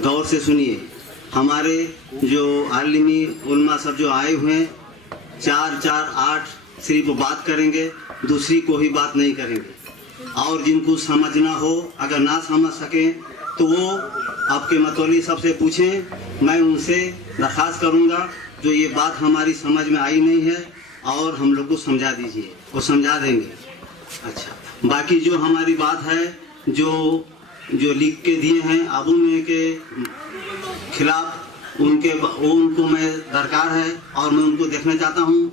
गौर से सुनिए। हमारे जो आलिमी उलमा सब जो आए हुए हैं 4-4-8 सिर्फ बात करेंगे, दूसरी कोई बात नहीं करेंगे। और जिनको समझना हो, अगर ना समझ सकें तो वो आपके मतवली सबसे पूछें। मैं उनसे दरख्वास्त करूँगा जो ये बात हमारी समझ में आई नहीं है और हम लोग को समझा दीजिए, वो समझा देंगे। अच्छा, बाकी जो हमारी बात है जो लिख के दिए हैं अबू में के खिलाफ, उनको मैं दरकार है और मैं उनको देखना चाहता हूँ।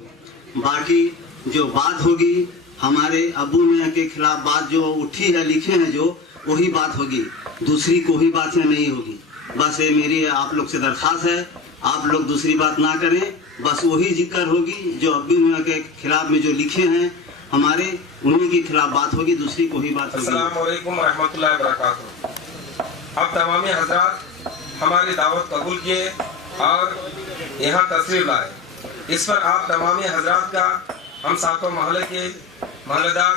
बाकी जो बात होगी हमारे अबू मियाँ के खिलाफ बात जो उठी है, लिखे हैं जो, वही बात होगी, दूसरी कोई बात नहीं होगी। बस ये मेरी आप लोग से दरख्वास्त है, आप लोग दूसरी बात ना करें, बस वही जिक्र होगी जो अबू मियाँ के खिलाफ में जो लिखे हैं हमारे, उन्हीं के खिलाफ बात होगी, दूसरी कोई बात होगी। अस्सलाम वालेकुम रहमतुल्लाहि व बरकातहू। अब तमामी हजरात हमारी दावत कबूल किए और यहाँ तशरीफ लाए। इस पर आप तमामी हजरात का हम सातों महल्ले के महल्लेदार,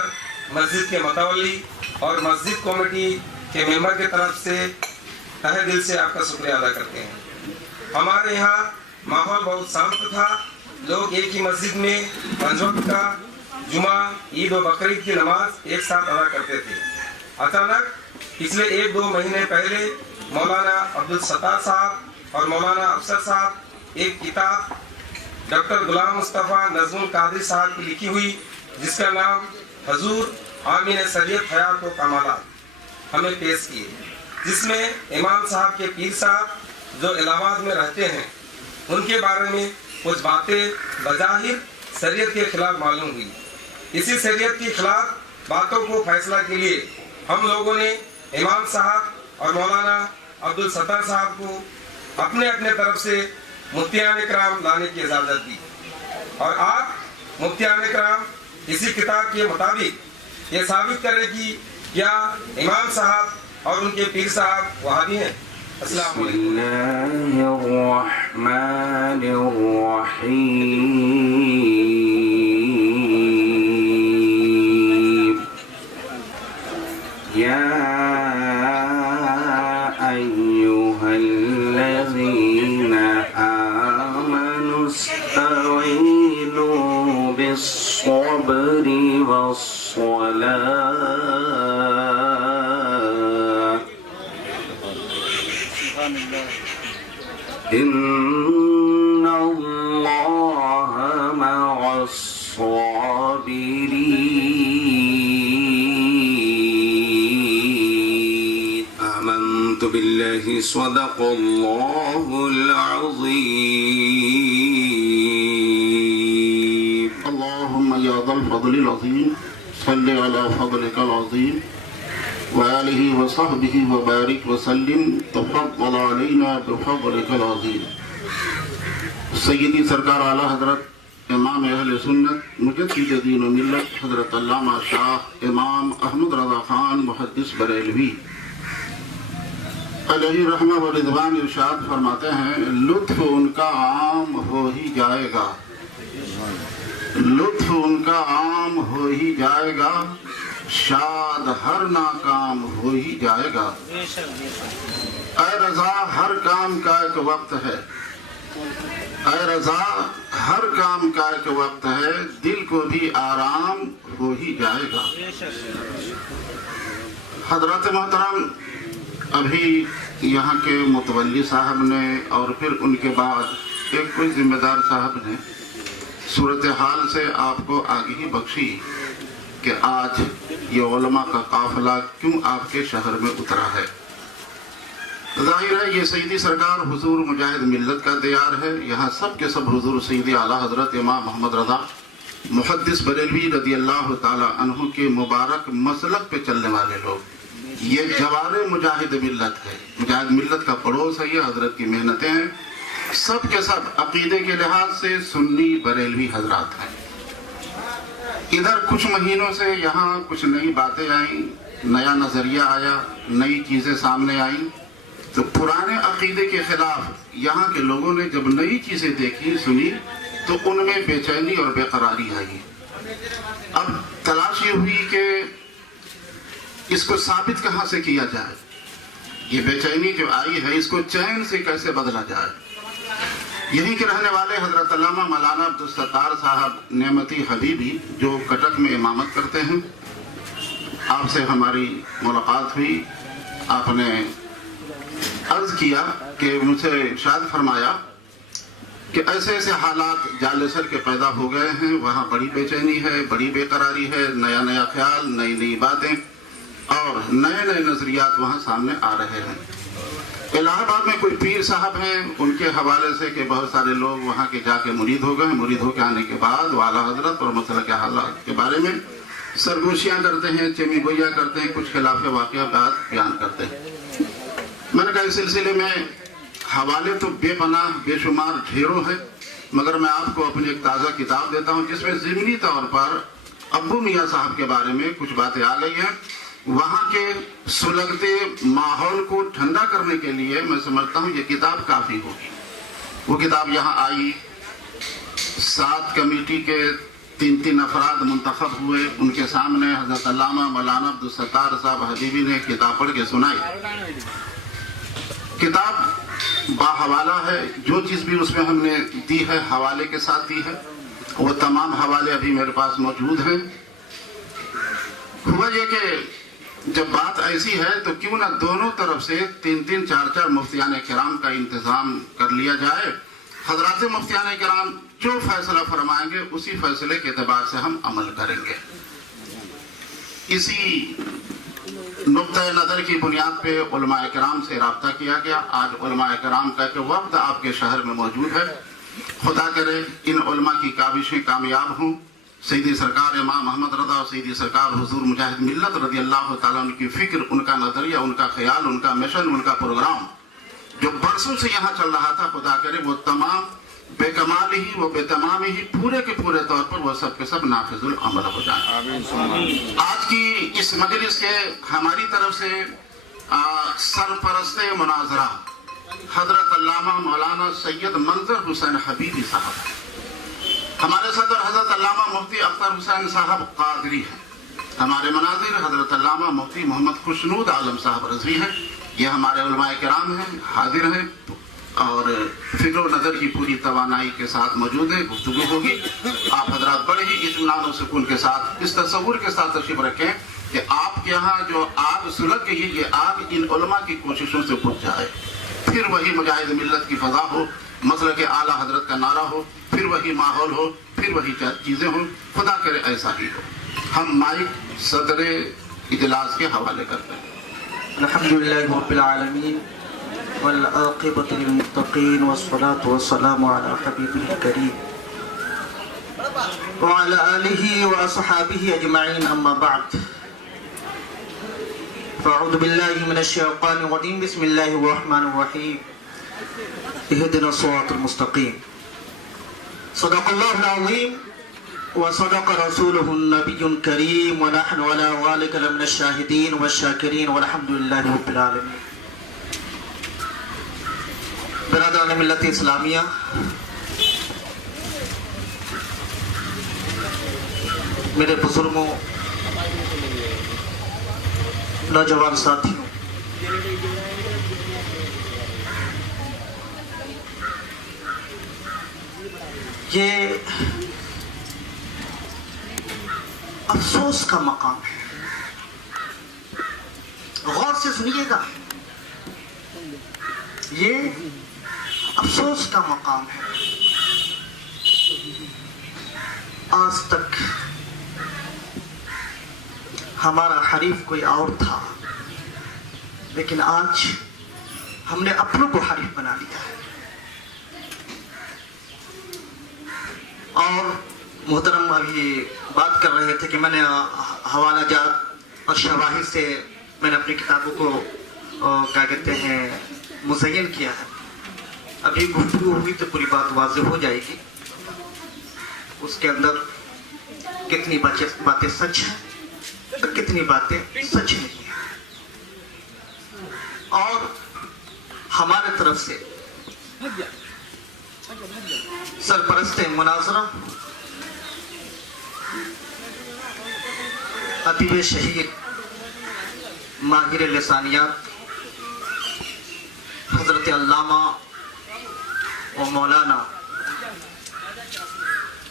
मस्जिद के मतवल्ली और मस्जिद कमेटी के मेंबर की तरफ से तहे दिल से आपका शुक्रिया अदा करते हैं। हमारे यहाँ माहौल बहुत शांत था, लोग एक ही मस्जिद में 5 वक्त का जुमा, ईद और बकरीद की नमाज एक साथ अदा करते थे। अचानक पिछले 1-2 महीने पहले मौलाना अब्दुल सत्तार साहब और मौलाना अफसर साहब एक किताब डॉक्टर गुलाम मुस्तफ़ा नज़मुल कादरी साहब की लिखी हुई, जिसका नाम हजूर आमीन सरियत हयात व कमालात, हमें पेश किए, जिसमें इमाम साहब के पीर साहब जो इलाहाबाद में रहते हैं उनके बारे में कुछ बातें बज़ाहिर शरीयत के खिलाफ मालूम हुई। इसी शरीयत के खिलाफ बातों को फैसला के लिए हम लोगों ने इमाम साहब और मौलाना अब्दुल सत्तार साहब को अपने अपने तरफ से मुफ्तियान इकराम लाने की इजाज़त दी और आप मुफ्तियान इकराम इसी किताब के मुताबिक ये साबित करें कि क्या इमाम साहब और उनके पीर साहब वहाबी हैं। अस्सलाम वालेकुम। بالصبر والصلاة إن الله مع الصابرين آمنت بالله صدق الله العظيم اللهم يا ذا الفضل العظيم صل على فضلك العظيم وآله وصحبه وبارك وسلم تفضل علينا بفضلك العظيم। सय्यदी सरकार आला हजरत इमाम अहले सुन्नत मुजद्दिद दीन व मिल्लत हजरत अल्लामा शाह इमाम अहमद रज़ा खान मुहद्दिस बरेलवी अलैहि रहमत व रिज़वान इरशाद फरमाते हैं, लुत्फ उनका आम हो ही जाएगा, लुत्फ उनका आम हो ही जाएगा, शाद हर नाकाम हो ही जाएगा। ऐ रज़ा हर काम का एक वक्त है, ऐ रज़ा हर काम का एक वक्त है, दिल को भी आराम हो ही जाएगा। हजरत मोहतरम अभी यहाँ के मुतवल्ली साहब ने और फिर उनके बाद एक कोई जिम्मेदार साहब ने सूरत हाल से आपको आगाही बख्शी कि आज ये उलमा का काफिला क्यों आपके शहर में उतरा है। जाहिर है ये सय्यदी सरकार हुजूर मुजाहिद मिल्लत का दियार है। यहाँ सब के सब हुजूर सय्यदी आला हजरत इमाम मोहम्मद रज़ा मुहद्दिस बरेलवी रज़ी अल्लाह ताला अन्हु के मुबारक मसलक पे चलने वाले लोग, ये जवारे मुजाहिद मिल्लत है, मुजाहिद मिल्लत का पड़ोस है, ये हजरत की मेहनतें हैं। सब के सब अकीदे के लिहाज से सुन्नी बरेलवी हजरात हैं। इधर कुछ महीनों से यहाँ कुछ नई बातें आई, नया नजरिया आया, नई चीजें सामने आई, तो पुराने अकीदे के खिलाफ यहाँ के लोगों ने जब नई चीजें देखी सुनी तो उनमें बेचैनी और बेकरारी आई। अब तलाश ये हुई कि इसको साबित कहाँ से किया जाए। ये बेचैनी जो आई है इसको चैन से कैसे बदला जाए। यहीं के रहने वाले हजरत अल्लामा मौलाना अब्दुल सत्तार साहब नेमती हबीबी जो कटक में इमामत करते हैं, आपसे हमारी मुलाकात हुई। आपने अर्ज किया कि मुझसे इरशाद फरमाया कि ऐसे ऐसे हालात जालेसर के पैदा हो गए हैं, वहाँ बड़ी बेचैनी है, बड़ी बेकरारी है, नया नया ख्याल, नई नई बातें और नए नए नजरियात वहाँ सामने आ रहे हैं। इलाहाबाद में कोई पीर साहब हैं, उनके हवाले से कि बहुत सारे लोग वहाँ के जाके मुरीद हो गए। मुरीद होके आने के बाद वाला हजरत और मसला के हालात के बारे में सरगोशियाँ करते हैं, चेमी गोइया करते हैं, कुछ खिलाफ वाक़या बात बयान करते हैं। मैंने कहा इस सिलसिले में हवाले तो बेपनाह बेशुमार ढेरों हैं, मगर मैं आपको अपनी एक ताज़ा किताब देता हूँ जिसमें ज़िमनी तौर पर अब्बू मियाँ साहब के बारे में कुछ बातें आ गई हैं। वहाँ के सुलगते माहौल को ठंडा करने के लिए मैं समझता हूँ ये किताब काफ़ी होगी। वो किताब यहाँ आई, 7 कमेटी के 3 अफराद मुंतखब हुए, उनके सामने हजरत अल्लामा मौलाना अब्दुल सत्तार साहब हबीबी ने किताब पढ़ के सुनाई। किताब बाहवाला है, जो चीज़ भी उसमें हमने दी है हवाले के साथ दी है, वो तमाम हवाले अभी मेरे पास मौजूद हैं। हुआ ये कि जब बात ऐसी है तो क्यों ना दोनों तरफ से 3-3, 4-4 मुफ्तियान किराम का इंतज़ाम कर लिया जाए। हजरात मुफ्तियान किराम जो फैसला फरमाएंगे उसी फैसले के एतबार से हम अमल करेंगे। इसी नुक्ता नज़र की बुनियाद पे उलमाए किराम से राब्ता किया गया। आज उलमाए किराम का एक वक्त आपके शहर में मौजूद है। खुदा करे इन उलमा की काविशें कामयाब हों। सईदी सरकार इमाम मोहम्मद रज़ा और सईदी सरकार हुजूर मुजाहिद मिल्लत रज़ी अल्लाह ताला उनकी फ़िक्र, उनका नज़रिया, उनका ख्याल, उनका मिशन, उनका प्रोग्राम जो बरसों से यहाँ चल रहा था, खुदा करे वो तमाम बेकमाल ही, वो बेतमाम ही पूरे के पूरे तौर पर वो सब के सब नाफिजुल अमल हो जाए। आज की इस मजलिस के हमारी तरफ से सरपरस्ते मुनाजरा हजरत अल्लामा मौलाना सैयद मंजर हुसैन हबीबी साहब, हमारे सदर हजरत अल्लामा मुफ्ती अख्तर हुसैन साहब कादरी हैं। हमारे मनाजिर हजरत अल्लामा मुफ्ती मोहम्मद खुशनूद आलम साहब रज़वी हैं। ये हमारे उलमाए किराम हैं, हाजिर हैं और फिक्र नज़र की पूरी तवानाई के साथ मौजूद है। गुफ्तगू होगी। आप हजरात बड़े ही इत्मीनान और सुकून के साथ इस तसव्वुर के साथ तशरीफ रखें कि आपके यहाँ जो आग सुलग गई है, ये आग इन उलमा की कोशिशों से बुझ जाए। फिर वही मुजाहिद मिल्लत की फ़ज़ा हो, मसले के आला हजरत का नारा हो, फिर वही माहौल हो, फिर वही चीज़ें हो। खुदा करे ऐसा ही हो। हम माइक सदरे इजलास के हवाले करते हैं। अल्हम्दुलिल्लाहि रब्बिल आलमीन वल आक़िबतु लिल मुत्तक़ीन वस्सलातु वस्सलामु अला हबीबिल करीम व अला आलिहि व अस्हाबिहि अजमईन, अम्मा बअद। फ़अऊज़ु बिल्लाहि मिनश शैतानिर रजीम, बिस्मिल्लाहिर रहमानिर रहीम, इहदिना सिरातल मुस्तक़ीम, सदक़ल्लाहुल अज़ीम व सदक़ रसूलुहुन नबियुल करीम व नहनु अला ज़ालिका लमिनश शाहिदीन वश्शाकिरीन वल्हम्दुलिल्लाहि रब्बिल आलमीन। बिरादरान मिल्लत इस्लामिया, मेरे बुजुर्गों, नौजवान साथियों, ये अफसोस का मकाम है। गौर से सुनिएगा, ये अफसोस का मकाम है। आज तक हमारा हरीफ कोई और था, लेकिन आज हमने अपनों को हरीफ बना लिया है। और मोहतरम अभी बात कर रहे थे कि मैंने हवाला जात और शवाहिद से मैंने अपनी किताबों को क्या कहते हैं मुज़य्यन किया है। अभी गुफ्तगू होगी तो पूरी बात वाज़ेह हो जाएगी। उसके अंदर कितनी बातें सच हैं और कितनी बातें सच नहीं है। और हमारे तरफ से सरपरस्ते मुनाजरा अदीब शहीद माहिर लिसानियात علامہ و مولانا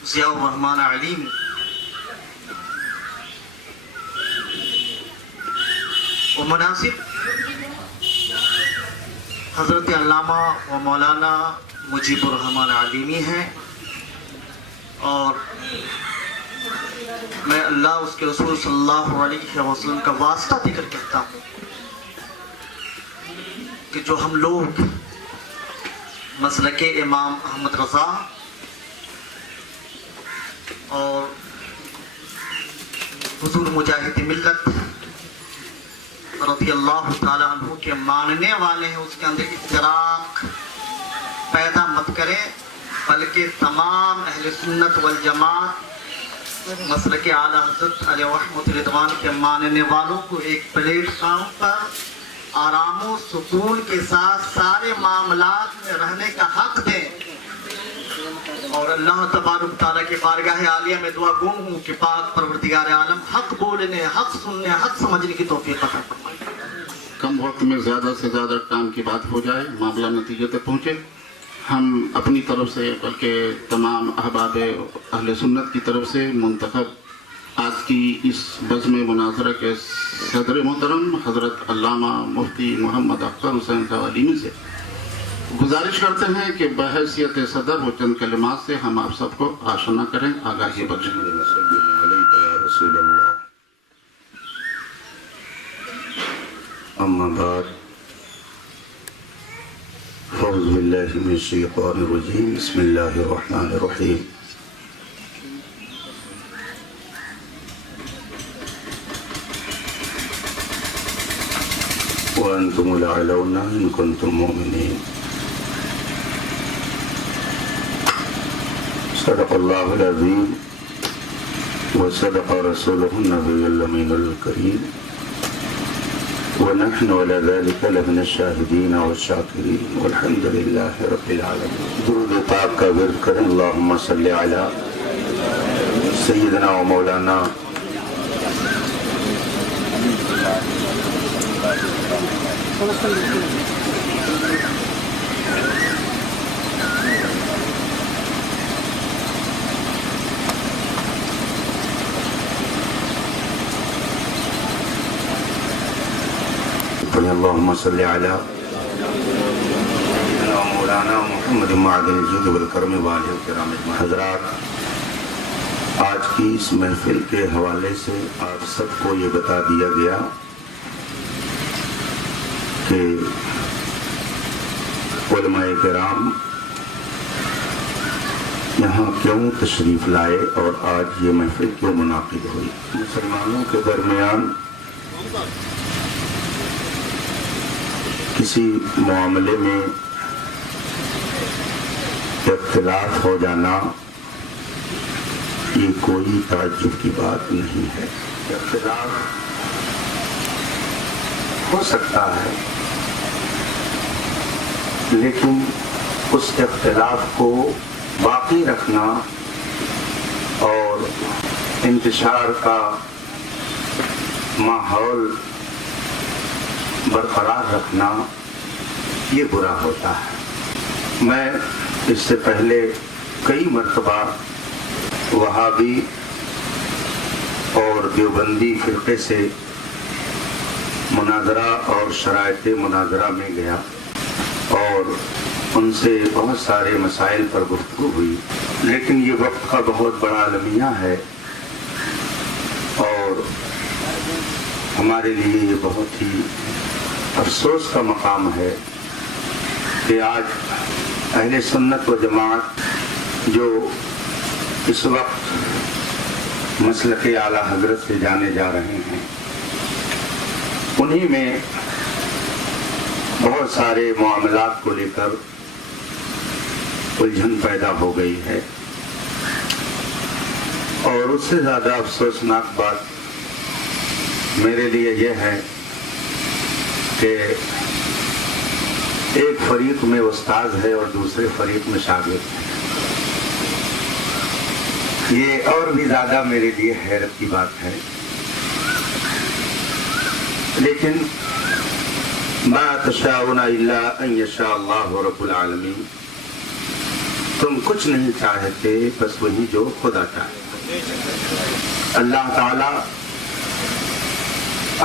ضیاء الرحمن علیمی و مناسب حضرت علامہ و مولانا مجیب الرحمن علیمی ہیں، اور میں اللہ اس کے رسول صلی اللہ علیہ وسلم کا واسطہ دے کر کہتا ہوں کہ جو ہم لوگ مسلک امام احمد رضا اور حضور مجاہد ملت رضی اللہ تعالی عنہ کے ماننے والے ہیں، اس کے اندر افتراق پیدا مت کریں، بلکہ تمام اہل سنت والجماعت مسلک اعلیٰ حضرت علیہ رحمۃ رضوان کے ماننے والوں کو ایک پلیٹ فارم پر آرام و سکون کے ساتھ سارے معاملات میں رہنے کا حق دیں، اور اللہ تبارک تعالیٰ کے بارگاہ عالیہ میں دعا گو ہوں کہ پاک پروردگار عالم حق بولنے، حق سننے، حق سمجھنے کی توفیق عطا فرمائے۔ کم وقت میں زیادہ سے زیادہ کام کی بات ہو جائے، معاملہ نتیجے تک پہنچے۔ ہم اپنی طرف سے بلکہ تمام احباب اہل سنت کی طرف سے منتخب آج کی اس بزم مناظرہ کے صدر محترم حضرت علامہ مفتی محمد اختر حسین صاحب علیمی سے گزارش کرتے ہیں کہ بحیثیت صدر وہ چند کلمات سے ہم آپ سب کو آشنا کریں، آگاہی بخشیں۔ اما بعد اعوذ باللہ من الشیطان الرجیم، بسم اللہ الرحمن الرحیم۔ وانتم الاعلون ان کنتم مؤمنین۔ صدق اللہ العظیم وصدق رسولہ النبی الامین الکریم، ونحن على ذلك لمن الشاہدین والشاکرین والحمد للہ رب العالمین۔ درود پاک کا ورد کریں، اللہم صلی علی سیدنا و مولانا اللہم صلی علی سیدنا و مولانا محمد معدن الجود والکرم والہ الکرام اجمعین۔ حضرات، آج کی اس محفل کے حوالے سے آپ سب کو یہ بتا دیا گیا کہ علماء کرام یہاں کیوں تشریف لائے اور آج یہ محفل کیوں منعقد ہوئی۔ مسلمانوں کے درمیان کسی معاملے میں اختلاف ہو جانا یہ کوئی تعجب کی بات نہیں ہے۔ اختلاف ہو سکتا ہے، لیکن اس اختلاف کو باقی رکھنا اور انتشار کا ماحول برقرار رکھنا یہ برا ہوتا ہے۔ میں اس سے پہلے کئی مرتبہ وہابی اور دیوبندی فرقے سے مناظرہ اور شرائط مناظرہ میں گیا اور ان سے بہت سارے مسائل پر گفتگو ہوئی، لیکن یہ وقت کا بہت بڑا المیہ ہے اور ہمارے لیے یہ بہت ہی افسوس کا مقام ہے کہ آج اہل سنت و جماعت جو اس وقت مسلک اعلیٰ حضرت سے جانے جا رہے ہیں، انہی میں بہت سارے معاملات کو لے کر الجھن پیدا ہو گئی ہے، اور اس سے زیادہ افسوسناک بات میرے لیے یہ ہے کہ ایک فریق میں استاد ہے اور دوسرے فریق میں شاگرد ہے۔ یہ اور بھی زیادہ میرے لیے حیرت کی بات ہے، لیکن ما تشاؤون الا ان یشاء اللہ رب العالمین، تم کچھ نہیں چاہتے بس وہی جو خدا چاہے۔ اللہ تعالیٰ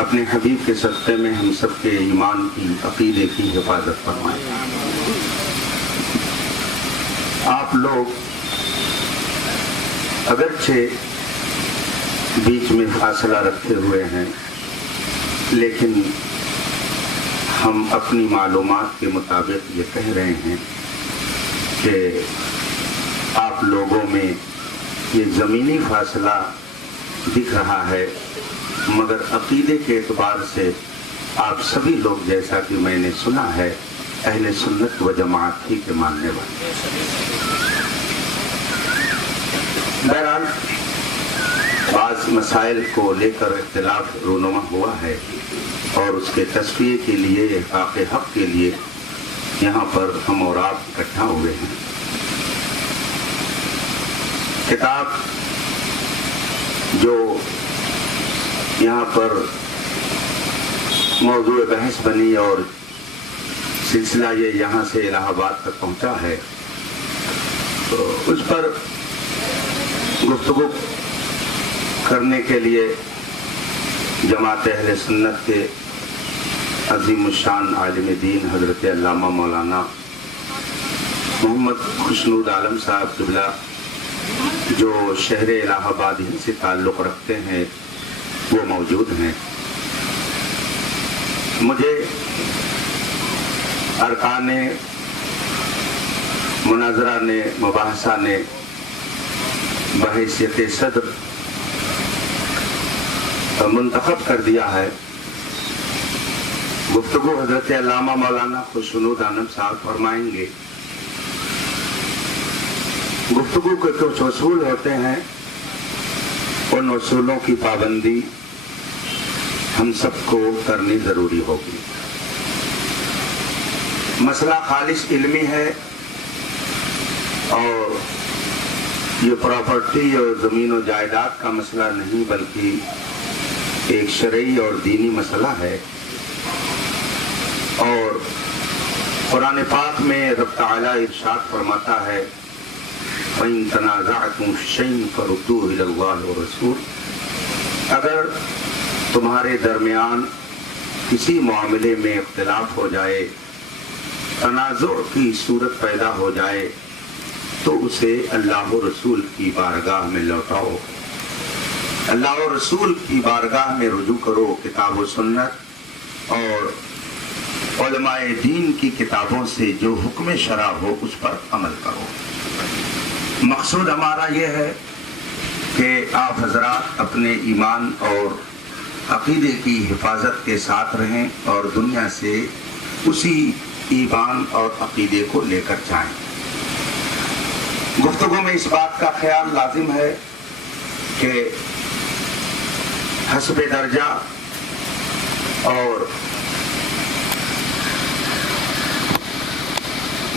اپنے حبیب کے صدقے میں ہم سب کے ایمان کی، عقیدے کی حفاظت فرمائے۔ آپ لوگ اگرچہ بیچ میں فاصلہ رکھے ہوئے ہیں، لیکن ہم اپنی معلومات کے مطابق یہ کہہ رہے ہیں کہ آپ لوگوں میں یہ زمینی فاصلہ دکھ رہا ہے، مگر عقیدے کے اعتبار سے آپ سبھی لوگ، جیسا کہ میں نے سنا ہے، اہل سنت و جماعت ہی کے ماننے والے۔ بہرحال بعض مسائل کو لے کر اختلاف رونما ہوا ہے، اور اس کے تصفیے کے لیے، احقاق حق کے لیے یہاں پر ہم اور آپ اکٹھا ہوئے ہیں۔ کتاب جو یہاں پر موضوع بحث بنی اور سلسلہ یہ یہاں سے الہ آباد تک پہنچا ہے، تو اس پر گفتگو کرنے کے لیے جماعت اہل سنت کے عظیم الشان عالم دین حضرت علامہ مولانا محمد خوشنود عالم صاحب قبلہ، جو شہر الہ آباد ہی سے تعلق رکھتے ہیں، وہ موجود ہیں۔ مجھے ارکان مناظرہ نے، مباحثہ نے بحیثیت صدر منتخب کر دیا ہے۔ گفتگو حضرت علامہ مولانا خوشنود عالم صاحب فرمائیں گے۔ گفتگو کے کچھ اصول ہوتے ہیں، ان اصولوں کی پابندی ہم سب کو کرنی ضروری ہوگی۔ مسئلہ خالص علمی ہے، اور یہ پراپرٹی اور زمین و جائیداد کا مسئلہ نہیں، بلکہ ایک شرعی اور دینی مسئلہ ہے۔ اور قرآن پاک میں رب تعالیٰ ارشاد فرماتا ہے، وَإِن تَنَازَعْتُمْ فِي شَيْءٍ فَرُدُّوهُ إِلَى اللَّهِ وَالرَّسُولِ، اگر تمہارے درمیان کسی معاملے میں اختلاف ہو جائے، تنازع کی صورت پیدا ہو جائے، تو اسے اللہ و رسول کی بارگاہ میں لوٹاؤ، اللہ و رسول کی بارگاہ میں رجوع کرو، کتاب و سنت اور علماء دین کی کتابوں سے جو حکم شرع ہو اس پر عمل کرو۔ مقصود ہمارا یہ ہے کہ آپ حضرات اپنے ایمان اور عقیدے کی حفاظت کے ساتھ رہیں، اور دنیا سے اسی ایمان اور عقیدے کو لے کر جائیں۔ گفتگو میں اس بات کا خیال لازم ہے کہ حسب درجہ اور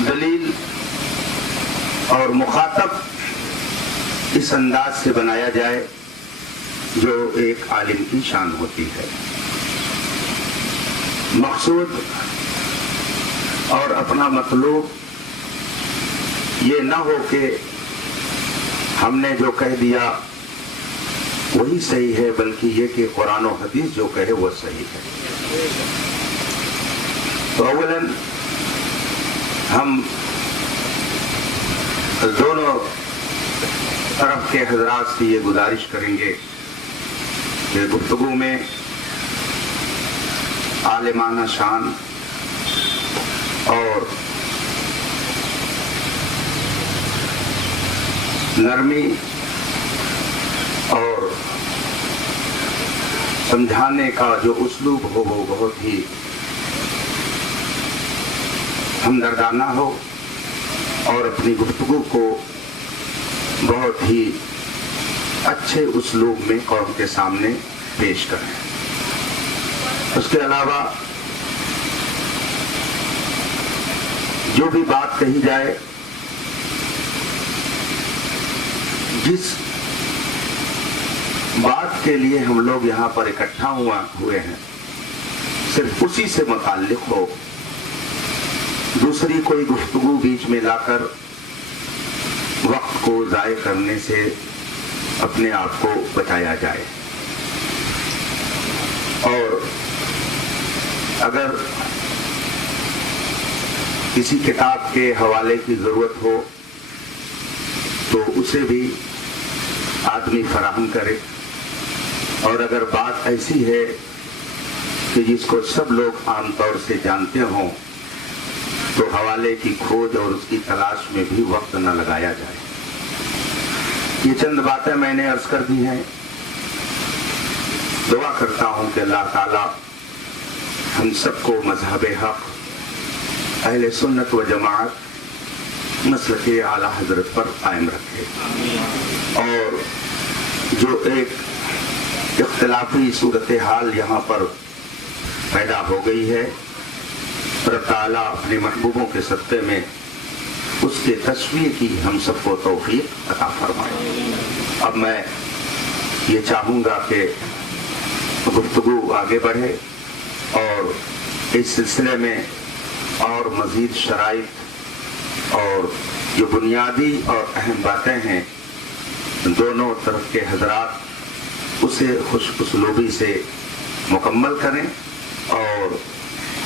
دلیل اور مخاطب اس انداز سے بنایا جائے جو ایک عالم کی شان ہوتی ہے۔ مقصود اور اپنا مطلوب یہ نہ ہو کہ ہم نے جو کہہ دیا وہی صحیح ہے، بلکہ یہ کہ قرآن و حدیث جو کہے وہ صحیح ہے۔ تو اولاً ہم دونوں طرف کے حضرات سے یہ گزارش کریں گے کہ گفتگو میں عالمانہ شان اور نرمی اور سمجھانے کا جو اسلوب ہو وہ بہت ہی ہمدردانہ ہو، اور اپنی گفتگو کو بہت ہی اچھے اسلوب میں قوم کے سامنے پیش کریں۔ اس کے علاوہ جو بھی بات کہی جائے، جس بات کے لیے ہم لوگ یہاں پر اکٹھا ہوئے ہیں، सिर्फ उसी से मुताल्लिक हो, दूसरी कोई गुफ्तगू बीच में लाकर वक्त को ज़ाय करने से अपने आप को बचाया जाए। और अगर किसी किताब के हवाले की ज़रूरत हो तो उसे भी आदमी फराहम करे, और अगर बात ऐसी है कि जिसको सब लोग आमतौर से जानते हों तो हवाले की खोज और उसकी तलाश में भी वक्त न लगाया जाए। ये चंद बातें मैंने अर्ज कर दी हैं। दुआ करता हूं कि अल्लाह ताला हम सबको मजहब हक, अहले सुन्नत व जमात, मसलके आला हजरत पर कायम रखे, और जो एक इख्तिलाफी सूरत हाल यहाँ पर पैदा हो गई है, रब ताला अपने महबूबों के सत्ते में उसके तस्वीर की हम सबको तौफीक अता फरमाए। अब मैं ये चाहूँगा कि गुफ्तगू आगे बढ़े और इस सिलसिले में और मज़ीद शराइत और जो बुनियादी और अहम बातें हैं दोनों तरफ के हजरात उसे खुश उसलूबी से मुकम्मल करें और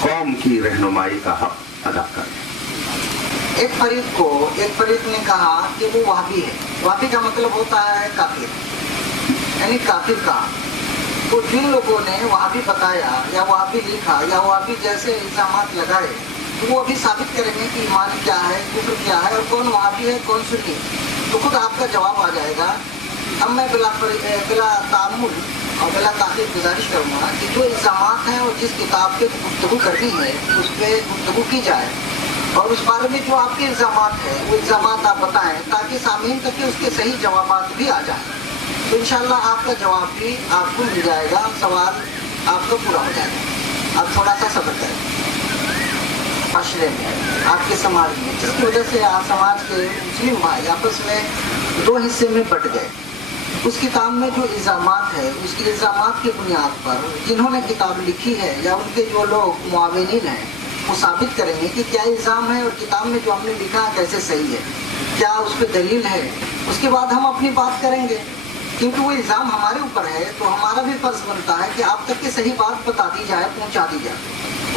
कौम की रहनुमाई का हक अदा करें। एक फरीक ने कहा कि वो वहाबी है। वहाबी का मतलब होता है काफिर, यानी काफिर का। तो जिन लोगों ने वहाबी बताया या वहाबी लिखा या वहाबी जैसे इल्जामात लगाए तो वो अभी साबित करेंगे कि ईमान क्या है, कुफ्र क्या है और कौन वहाबी है कौन सुन्नी, तो खुद आपका जवाब आ जाएगा। अब मैं बिला तामुल और बिला ताक़ीद गुजारिश करूँगा कि जो इल्जामात हैं और जिस किताब पे गुफ्तगू करनी है उस पर गुफ्तगू की जाए, और उस बारे में जो आपके इल्जामात हैं वो इल्जामात आप बताएं ताकि सामीन तक के उसके सही जवाबात भी आ जाए। तो इंशाअल्लाह आपका जवाब भी आपको मिल जाएगा, सवाल आपका पूरा हो जाएगा। आप थोड़ा सा सब्र करें माशरे में, आपके समाज में, जिसकी वजह से आप समाज के मुस्लिम भाई आपस में दो हिस्से में बट गए। उस किताब में जो इल्जामात है उसके इल्जामात की बुनियाद पर जिन्होंने किताब लिखी है या उनके जो लोग मुआविनीन हैं वो साबित करेंगे कि क्या इल्ज़ाम है और किताब में जो हमने लिखा है कैसे सही है, क्या उस पर दलील है। उसके बाद हम अपनी बात करेंगे, क्योंकि वो इल्ज़ाम हमारे ऊपर है तो हमारा भी फर्ज बनता है कि आप तक की सही बात बता दी जाए, पहुंचा दी जाए।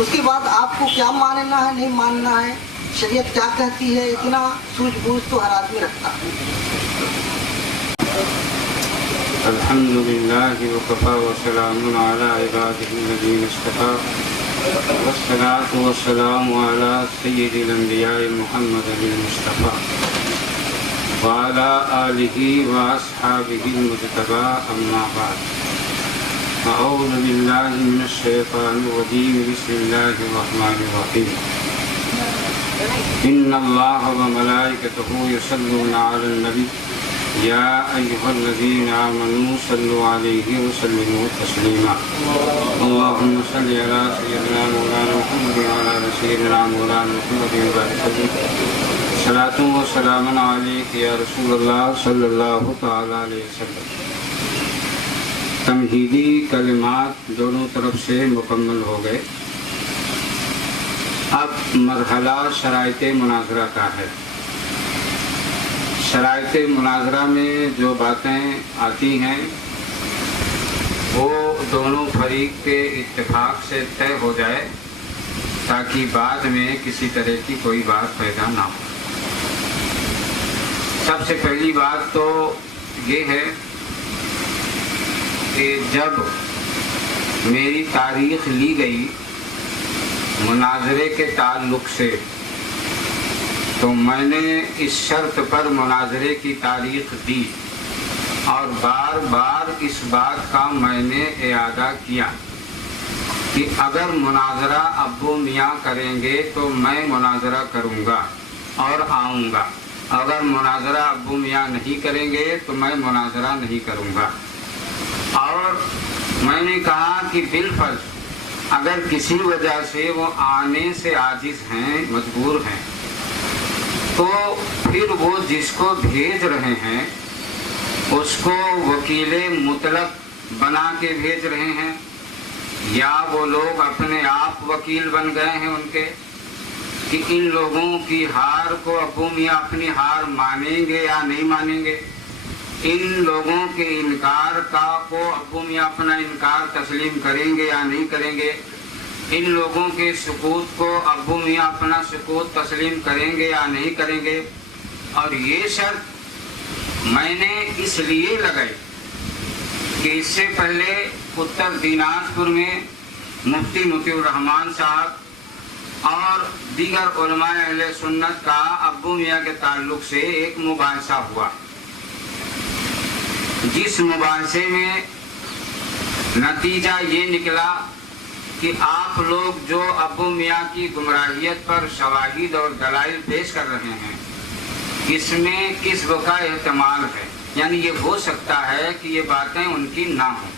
उसके बाद आपको क्या मानना है नहीं मानना है, शरीयत क्या कहती है, इतना सूझबूझ तो हर आदमी रखता है। अल्हम्दुलिल्लाहि व कफ़ा व सलामुन अला इबादिहिल्लज़ीना इस्तफ़ा वस्सलातु वस्सलामु अला सय्यिदिल अंबिया'i मुहम्मदिल मुस्तफ़ा व अला आलिहि व अस्हाबिहिल मुज्तबा अम्मा बाद। अऊज़ु बिल्लाहि मिनश शैतानिर रजीम बिस्मिल्लाहिर रहमानिर रहीम। इन्नल्लाहा व मलाइकतहु युसल्लूना अलन नबी या अय्युहल्लज़ीना आमनू सल्लु अलैहि व सल्लिमू तस्लीमा। अल्लाहुम्मा सल्लि अला सय्यिदिना मौलाना मुहम्मद व अला रसूलिना मौलाना मुहम्मद व बारिक सलातु व सलामुन अलैका या रसूलल्लाह सल्लल्लाहु तआला अलैहि वसल्लम। तमहीदी कलिमात दोनों तरफ से मुकम्मल हो गए। अब मरहला शराइते मुनाजरा का है। शराइते मुनाजरा में जो बातें आती हैं वो दोनों फरीक के इत्तेफाक से तय हो जाए ताकि बाद में किसी तरह की कोई बात पैदा ना हो। सबसे पहली बात तो ये है कि जब मेरी तारीख ली गई मुनाजरे के ताल्लुक से तो मैंने इस शर्त पर मुनाजरे की तारीख दी और बार बार इस बात का मैंने इआदा किया कि अगर मुनाजरा अब्बू मियाँ करेंगे तो मैं मुनाजरा करूँगा और आऊँगा, अगर मुनाजरा अब्बू मियाँ नहीं करेंगे तो मैं मुनाजरा नहीं करूँगा। और मैंने कहा कि बिलफर्ज अगर किसी वजह से वो आने से आजिज हैं, मजबूर हैं, तो फिर वो जिसको भेज रहे हैं उसको वकील मुतलक बना के भेज रहे हैं या वो लोग अपने आप वकील बन गए हैं उनके कि इन लोगों की हार को अब्बू मियाँ अपनी हार मानेंगे या नहीं मानेंगे, इन लोगों के इनकार को अब्बू मियाँ अपना इनकार तस्लीम करेंगे या नहीं करेंगे, इन लोगों के सुकूत को अब्बू मियाँ अपना सुकूत तस्लीम करेंगे या नहीं करेंगे। और ये शर्त मैंने इसलिए लगाई कि इससे पहले उत्तर दिनाजपुर में मुफ्ती मुतीउर रहमान साहब और दीगर उलमाए अहले सुन्नत का अब्बू मियाँ के ताल्लुक से एक मुबाहिसा हुआ, जिस मुबाहिसे में नतीजा ये निकला कि आप लोग जो अब्बू मियाँ की गुमराहियत पर शवाहिद और दलाइल पेश कर रहे हैं, इसमें किस्ब का एहतमाल है, यानी ये हो सकता है कि ये बातें उनकी ना हो।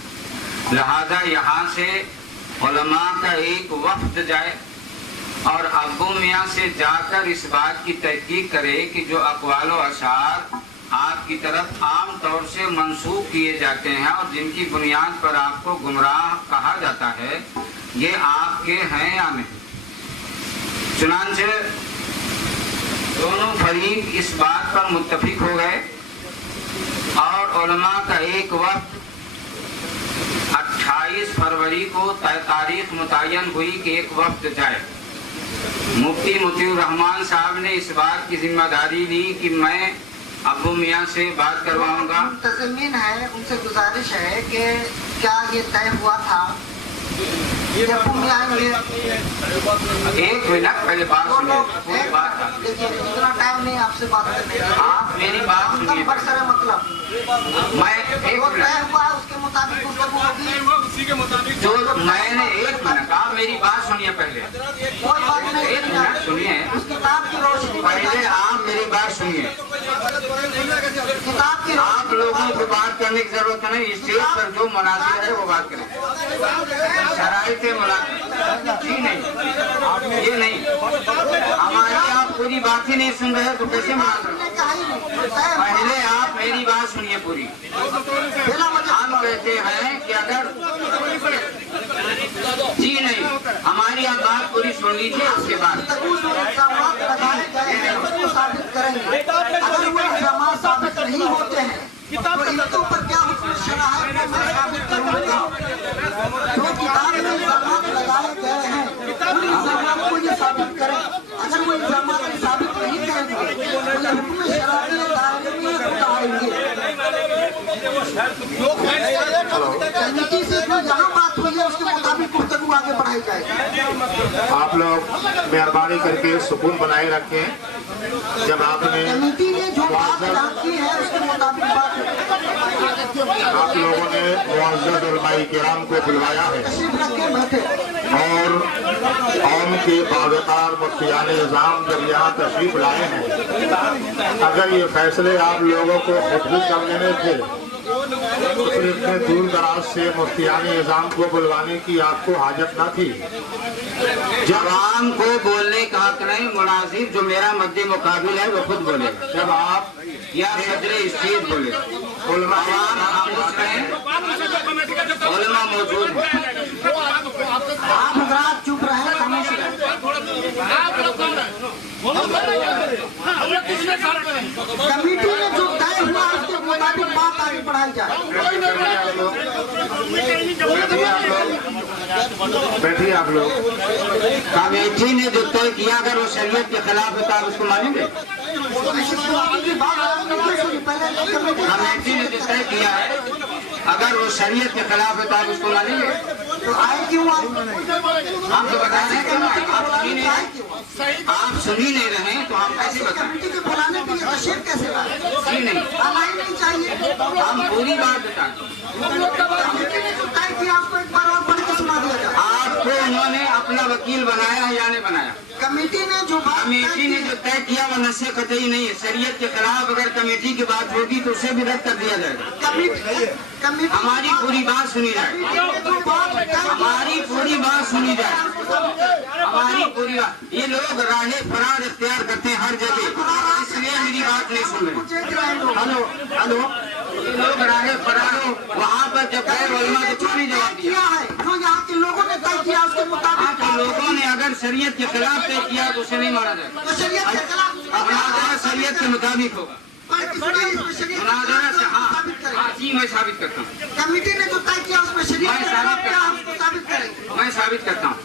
लिहाजा यहाँ से उलमा का एक वफ्द जाए और अब्बू मियाँ से जाकर इस बात की तहकीक करे कि जो अक़वाल व अशार आपकी तरफ आम तौर से मंसूब किए जाते हैं और जिनकी बुनियाद पर आपको गुमराह कहा जाता है, ये आपके हैं या नहीं। चुनांचे दोनों फरीक इस बात पर मुत्तफिक हो गए और उलमा का एक वक्त 28 फरवरी को तारीख मुतय्यन हुई कि एक वक्त जाए। मुफ्ती मुतीउर रहमान साहब ने इस बात की जिम्मेदारी ली कि मैं अब्बू मियाँ से बात करवाऊंगा। मुंतज़िमीन है, उनसे गुजारिश है कि क्या ये तय हुआ था कि अब्बू मियाँ आएंगे? एक मिनट पहले बात सुनिए। देखिए इतना टाइम नहीं आपसे बात करने का। आप मेरी बात सुनिए। मतलब मैं एक जो मिनट, तय हुआ उसके मुताबिक गुफ्तगू होगी। जो मैंने एक मिनट, आप मेरी बात सुनिए पहले। कोई बात नहीं, एक मिनट सुनिए, उस किताब की रोशनी में पहले आप मेरी बात सुनिए। किताब की आप लोगों को बात करने की जरूरत नहीं, स्टेज पर जो मुनाजिर है वो बात करें। शराइते मुलाकात जी नहीं, ये नहीं, हमारी आप पूरी बात ही नहीं सुन रहे तो कैसे मुनाजिर? पहले आप मेरी बात सुनिए पूरी। हम कहते हैं कि अगर जी नहीं, हमारी आप बात पूरी सुन लीजिए, उसके बाद साबित करेंगे। अगर वो इल्जामात साबित नहीं होते हैं तो इनके ऊपर क्या हुक्म शरअ है वो मैं साबित करूंगा। जो किताब में इल्जामात लगाए गए हैं उन इल्जामात को ये साबित करें। अगर वो इल्जामात साबित नहीं करेंगे तो ये हुक्म शरअ के दायरे में खुद आएंगे। कमिटी से जो जहाँ बात हुई है उसके मुताबिक गुफ्तगू आगे बढ़ाई जाएगी। आप लोग मेहरबानी करके सुकून बनाए रखें। जब आपने कमिटी ने जो बात की है उसके मुताबिक बात आप लोगों ने मुअज़्ज़ज़ उलमाए किराम को बुलवाया है और कौम के बावकार मुफ्तियान निज़ाम जब यहाँ तशरीफ लाए हैं, अगर ये फैसले आप लोगों को खुद भी कर लेने थे तो फिर इतने दूर दराज से मुफ्तियान निज़ाम को बुलवाने की आपको हाजत न थी। जवान को बोलने का हक नहीं, मुनाजिर जो मेरा मद्दे मुकाबिल है वो खुद बोलेगा। जब आप या सदरे स्टेज बोले, उलमा खामोश हैं, उलमा मौजूद हैं। आप हज़रात चुप रहे, खामोश रहे। कमिटी ने जो तय हुआ उसके मुताबिक बात आगे बढ़ाई जाए। बैठिए आप लोग। कमेटी ने जो तय किया अगर वो शरीयत के खिलाफ है तो आप उसको मानेंगे? कमेटी ने जो तय किया है अगर वो शरीयत के खिलाफ है तो आप उसको मानेंगे? तो आए क्यों? हम तो बता रहे हैं, आप सुन ही नहीं रहे हैं तो हम कैसे बताएं? कमिटी के बुलाने के लिए तशरीफ कैसे लाए? जी नहीं, आना ही नहीं चाहिए। हम पूरी बात बताएं। कमिटी ने जो तय किया उसको एक बार और पढ़ के सुना दिया जाए। आपको उन्होंने अपना वकील बनाया है या नहीं बनाया? कमेटी ने जो बात कमेटी ने जो तय किया वो नस्से कतई नहीं है। शरीयत के खिलाफ अगर कमेटी की बात होगी तो उसे भी रद्द कर दिया जाएगा। हमारी पूरी बात सुनी जाए, हमारी पूरी बात सुनी जाए, हमारी पूरी बात। ये लोग राहे फरार इख्तियार करते हैं हर जगह, इसलिए मेरी बात नहीं सुन रहे। हेलो हेलो, ये लोग राहे फरार हो, वहाँ पर जब गए उलमा को कुछ नहीं जवाब दिया है जो यहाँ के लोगों के मुताबिक तो लोगों ने अगर शरीयत के खिलाफ तय किया तो उसे नहीं माना जाएगा। तो शरीयत के खिलाफ मुनाजरा शरीयत के मुताबिक होगा। मुनाजरा से हाँ जी मैं साबित करता हूँ। कमेटी ने जो तय किया उसमें शरीयत के खिलाफ क्या हम उसको साबित करेंगे। मैं साबित करता हूँ।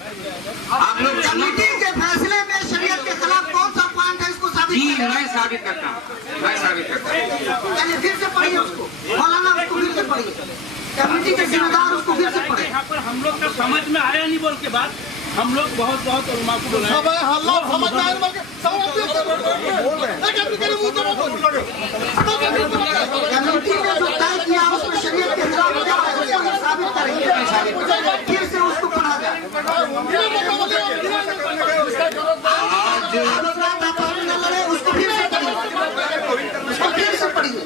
आप लोग कमेटी के फैसले में शरीयत के खिलाफ कौन सा पॉइंट है इसको साबित जी करें। मैं साबित करता हूँ। मैं साबित करता हूँ। पहले फिर से पढ़िए उसको, मौलाना उसको फिर से पढ़िए, कमेटी के जिम्मेदार उसको फिर से पढ़े। यहाँ पर हम लोग का समझ में आया नहीं बोल के बाद हम लोग बहुत उलमा को बुलाए। कमेटी ने जो तय किया उसमें शरीयत के खिलाफ क्या है उसको ये साबित करेंगे, फिर से उसको पढ़ा जाए। उसको फिर से पढ़िए, उसको फिर से पढ़िए।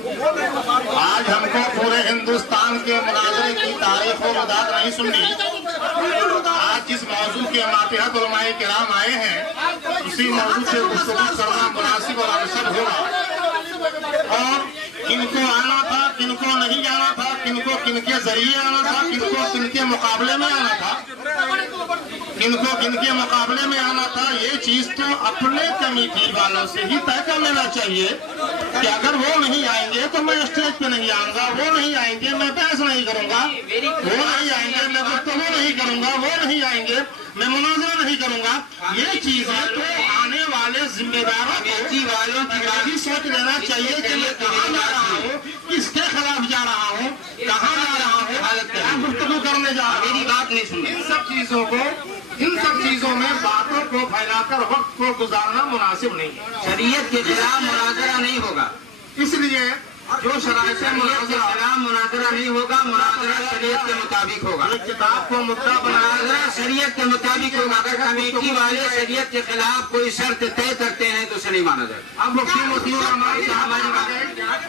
आज हमको पूरे हिंदुस्तान के मुनाजरे की तारीख और वदात नहीं सुननी। आज जिस मौजू के मातिहत उलमाए किराम आए हैं उसी मौजू से गुफ्तगू करना मुनासिब और अनसब होगा। और किनको आना था, किनको नहीं आना था, किनको किनके जरिए आना था, किनको किनके मुकाबले में आना था, किनको किनके मुकाबले में आना था, ये चीज तो अपने कमेटी वालों से ही तय कर लेना चाहिए कि अगर वो नहीं आएंगे तो मैं स्टेज पे नहीं आऊंगा, वो नहीं आएंगे मैं बहस नहीं करूंगा, वो नहीं आएंगे मैं गुफ्तगू नहीं करूंगा, वो नहीं आएंगे मैं मुनाजरा नहीं करूंगा। ये चीजें तो आने वाले जिम्मेदारों वालों की भी सोच लेना चाहिए कि मैं कहाँ जा रहा हूँ, किसके खिलाफ जा रहा हूँ, कहाँ जा रहा हूँ, क्या गुफ्तगू करने जा रहा हूँ। मेरी बात नहीं सुन। इन सब चीजों में बातों को फैलाकर वक्त को गुजारना मुनासिब नहीं है। शरीयत के खिलाफ मुनाजरा नहीं होगा। इसलिए जो शराइत मुनाजरा नहीं होगा, मुनाजरा शरीयत के मुताबिक होगा। किताब को मुद्दा मुनाजरा शरीयत के मुताबिक होगा। अगर कमेटी वाले शरीयत के खिलाफ कोई शर्त तय करते हैं तो उसे नहीं माना जाएगा। अब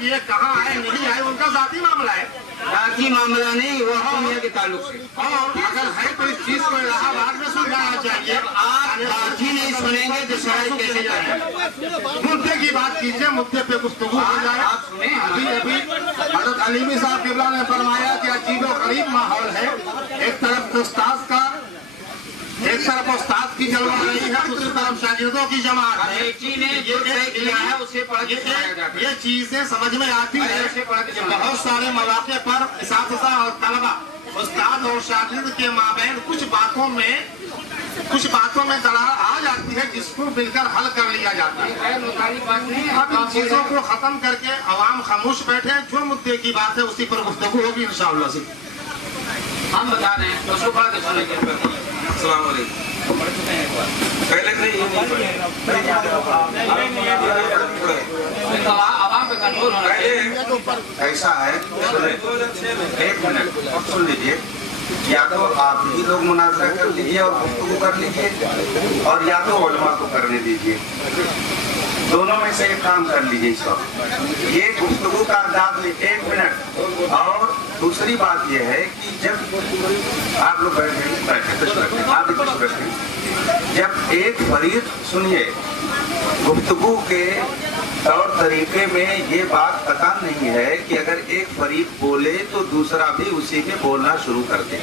ये कहाँ आए नहीं आए उनका जाती मामला है, बाकी मामला नहीं, वो दुनिया के ताल्लुक से। और अगर है तो इस चीज को इलाहाबाद में सुलझाना चाहिए। आप बात ही नहीं सुनेंगे तो शराइत कैसे करें। मुद्दे की बात कीजिए, मुद्दे पे गुफ्तगू हो जाए। आप सुने अभी हज़रत अलीमी साहब किबला ने फरमाया कि अजीब और गरीब माहौल है। एक तरफ उस्ताद का, एक तरफ उस्ताद की जलवा रही है, दूसरी तरफ शागिर्दों की जमात है। कमेटी ने जो तय किया है उसे पढ़ के सुनाया जाता है। ये चीजें समझ में आती है कि बहुत सारे मौके पर इसातिज़ा और तलबा उस्ताद और शागिर्द के माबैन कुछ बातों में दरार आ जाती है जिसको मिलकर हल कर लिया जाता है। अब इन चीजों को खत्म करके अवाम खामोश बैठे, जो मुद्दे की बात है उसी पर गुफ्तगू होगी इंशाअल्लाह से। हम बता रहे हैं तो पढ़ के सुनेंगे। अस्सलाम वालेकुम। पहले से ये आवाम पे कंट्रोल होना चाहिए। ऐसा है, एक मिनट और सुन लीजिए। या तो आप ही लोग मुनाजरा कर लीजिए और गुफ्तगू कर लीजिए, और या तो उलमा को करने दीजिए। दोनों में से एक काम कर लीजिए। इस वक्त ये गुफ्तगू का अंदाज 1 मिनट। और दूसरी बात यह है कि जब आप लोग बैठे आप भी कुछ बैठे, जब एक फरीक सुनिए, गुफ्तगू के तौर तरीके में ये बात पता नहीं है कि अगर एक फरीक बोले तो दूसरा भी उसी में बोलना शुरू कर दे।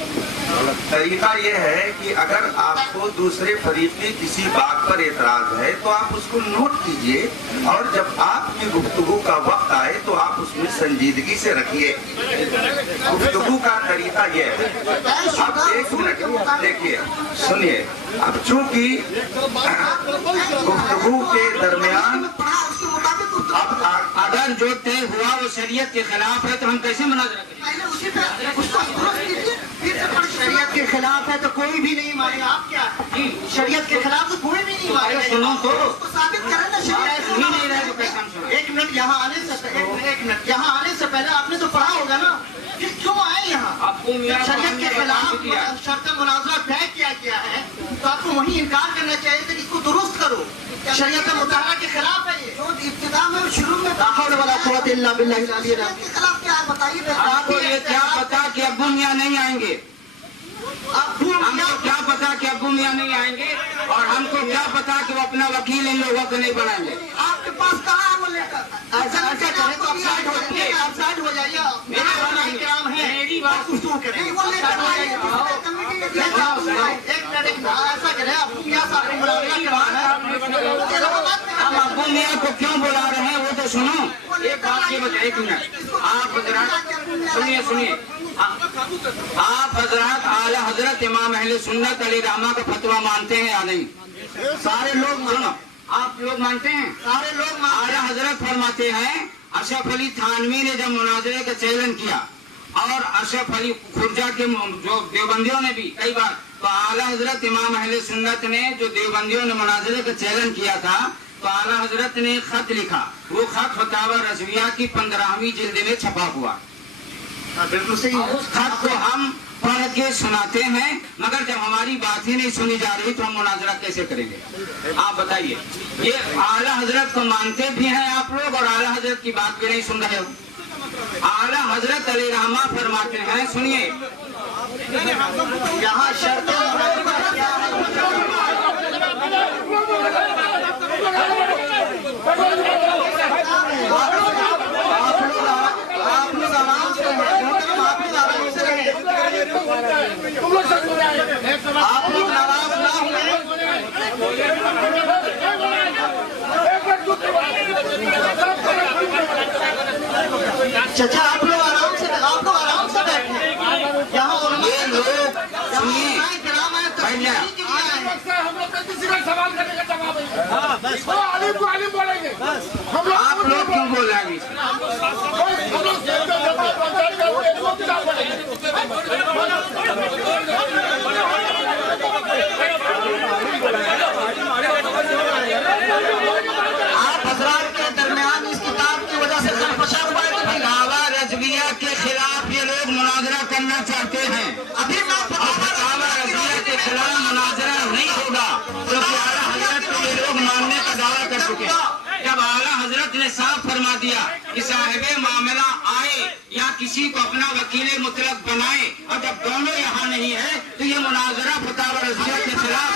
तरीका यह है कि अगर आपको दूसरे फरीक की किसी बात पर एतराज है तो आप उसको नोट कीजिए, और जब आपकी गुफ्तगू का वक्त आए तो आप उसमें संजीदगी से रखिए। गुफ्तगू का तरीका यह है। आप 1 मिनट देखिए, सुनिए। अब चूंकि गुफ्तगू के दरमियान अब अगर जो तय हुआ वो शरीयत के खिलाफ है तो हम कैसे मुनाजरा करें? शरीयत के खिलाफ है तो कोई भी नहीं मानेगा। आप क्या शरीयत के खिलाफ तो कोई भी नहीं मानेगा। सुनो तो उसको साबित करें ना। शरीयत ही नहीं रहे तो कैसे हम सुने? एक मिनट यहाँ आने से पहले आपने तो पढ़ा होगा ना कि क्यों आए यहाँ। आपको शरीयत के खिलाफ शर्त मुनाजरा तय किया गया है तो आपको वही इनकार करना चाहिए कि इसको दुरुस्त करो। शरीयत मुताहरा के खिलाफ है ये, जो इब्तिदा में शुरू में वाला इल्ला बिल्लाह के खिलाफ क्या है बताइए। आपको ये क्या पता कि अब्बू मियां नहीं आएंगे? हमको क्या पता कि अब्बू मियां नहीं आएंगे, और हमको क्या पता कि वो अपना वकील इन लोगों को नहीं बनाएंगे? आपके पास कहाँ है वो लेटर? ऐसा करें तो आप साइड हो जाइए। मेरी बात गुफ्तगू करेंगे। वो लेकर आइए, एक मिनट ऐसा करें, आप मियां साहब को बुलाने के बाद हम अब्बू मियां को क्यों बुला रहे हैं वो तो सुनो। एक बात ये बताइए, एक मिनट आप हजरत सुनिए आप हजरत आला हजरत इमाम अहले सुन्नत अलैहिर्रहमा का फतवा मानते हैं या नहीं? सारे लोग सुनो, आप लोग मानते हैं? सारे लोग आला हजरत फरमाते हैं अशरफ अली थानवी ने जब मुनाजरे का चैलेंज किया और अशरफ अली खुर्जा के जो देवबंदियों ने भी कई बार, तो आला हजरत इमाम अहले सुन्नत ने जो देवबंदियों ने मुनाजरे का चैलेंज किया था तो आला हजरत ने खत लिखा, वो खत फतावा रज़विया की 15वीं जिल्द में छपा हुआ। बिल्कुल सही। उस खत को हम पढ़ के सुनाते हैं, मगर जब हमारी बात ही नहीं सुनी जा रही तो हम मुनाजरा कैसे करेंगे? आप बताइए। ये आला हजरत को मानते भी हैं आप लोग और आला हजरत की बात भी नहीं सुन रहे हो। आला हजरत अलैहिर्रहमा फरमाते हैं, सुनिए, यहाँ शर्त आप लोग आराम से रहें, आप लोग नाराज ना हुए। चाचा आप लोग आराम से बैठे। यहाँ ये लोग सुनिए, हम लोग किसी का सवाल करने का जवाब नहीं। आलिम को आलिम बोलेंगे। आप लोग क्यों बोल रहे हैं? हम लोग आप हजरात के दरमियान इस किताब की वजह से खरकशा हुआ है कि फतावा रज़विया के खिलाफ ये लोग मुनाजरा करना चाहते हैं। अभी मैं फतावा रज़विया के खिलाफ मुनाजरा नहीं होगा क्योंकि आला हजरत को ये लोग मानने का दावा कर चुके हैं। जब आला हजरत ने साफ फरमा दिया कि साहिबे मामला आए या किसी को अपना वकील मुतलक बनाए और जब दोनों यहाँ नहीं है तो ये मुनाजरा फतावा रज़विया के खिलाफ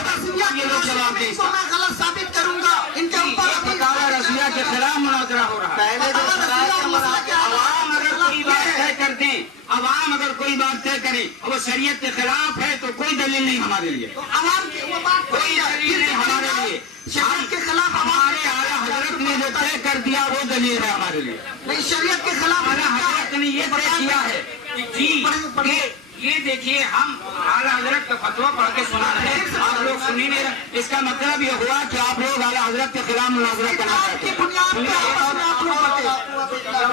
ये लोग जवाब दें। मैं गलत साबित करूंगा इनके ऊपर। फतावा रज़विया के खिलाफ मुनाजरा हो रहा है। अवाम अगर कोई बात तय कर दें, अवाम अगर कोई बात तय करे और वो शरीयत के खिलाफ है तो कोई दलील नहीं हमारे लिए, कोई दलील नहीं हमारे लिए। शरीयत के खिलाफ हमारे आला हजरत ने जो तय कर दिया वो दलील है हमारे लिए। नहीं, शरीयत के खिलाफ आला हजरत ने ये तय किया है कि जी ये देखिए हम आला हजरत का फतवा पढ़ के सुना रहे हैं, आप लोग सुन ही नहीं रहे। इसका मतलब ये हुआ कि आप लोग आला हजरत के खिलाफ मुनाजरा करना चाहते हैं।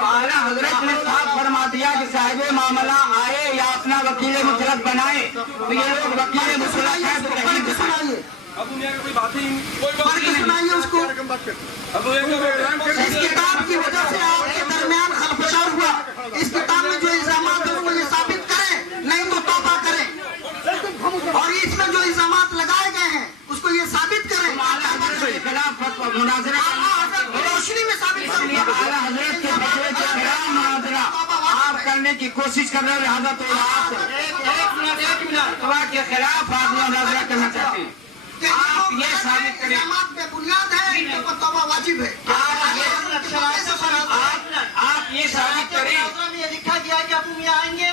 आला हजरत ने साफ फरमा दिया कि साहिबे मामला आए या अपना वकील मुतलक बनाए तो ये लोग वकील मुतलक है तो कहीं भी सुनाइए। सुनाइए उसको। इस किताब की वजह से आपके दरमियान खरकशा हुआ। इस किताब में जो इल्जामात है वो ये साबित करें, नहीं तो तौबा करें। और इसमें जो इल्जामात लगाए गए हैं उसको ये साबित करें। खिलाफ मुनाजरा रोशनी में साबित करें। आला हजरत के फतवे के खिलाफ मुनाजरा आप करने की कोशिश कर रहे हैं, लिहाजा तो आप फतवा के खिलाफ आप मुनाजरा करना चाहते हैं। आप ये साबित करें पे बुनियाद है, इनके ऊपर तौबा वाजिब है। आप ये साबित करें। ये लिखा गया है कि अबू मियां आएंगे,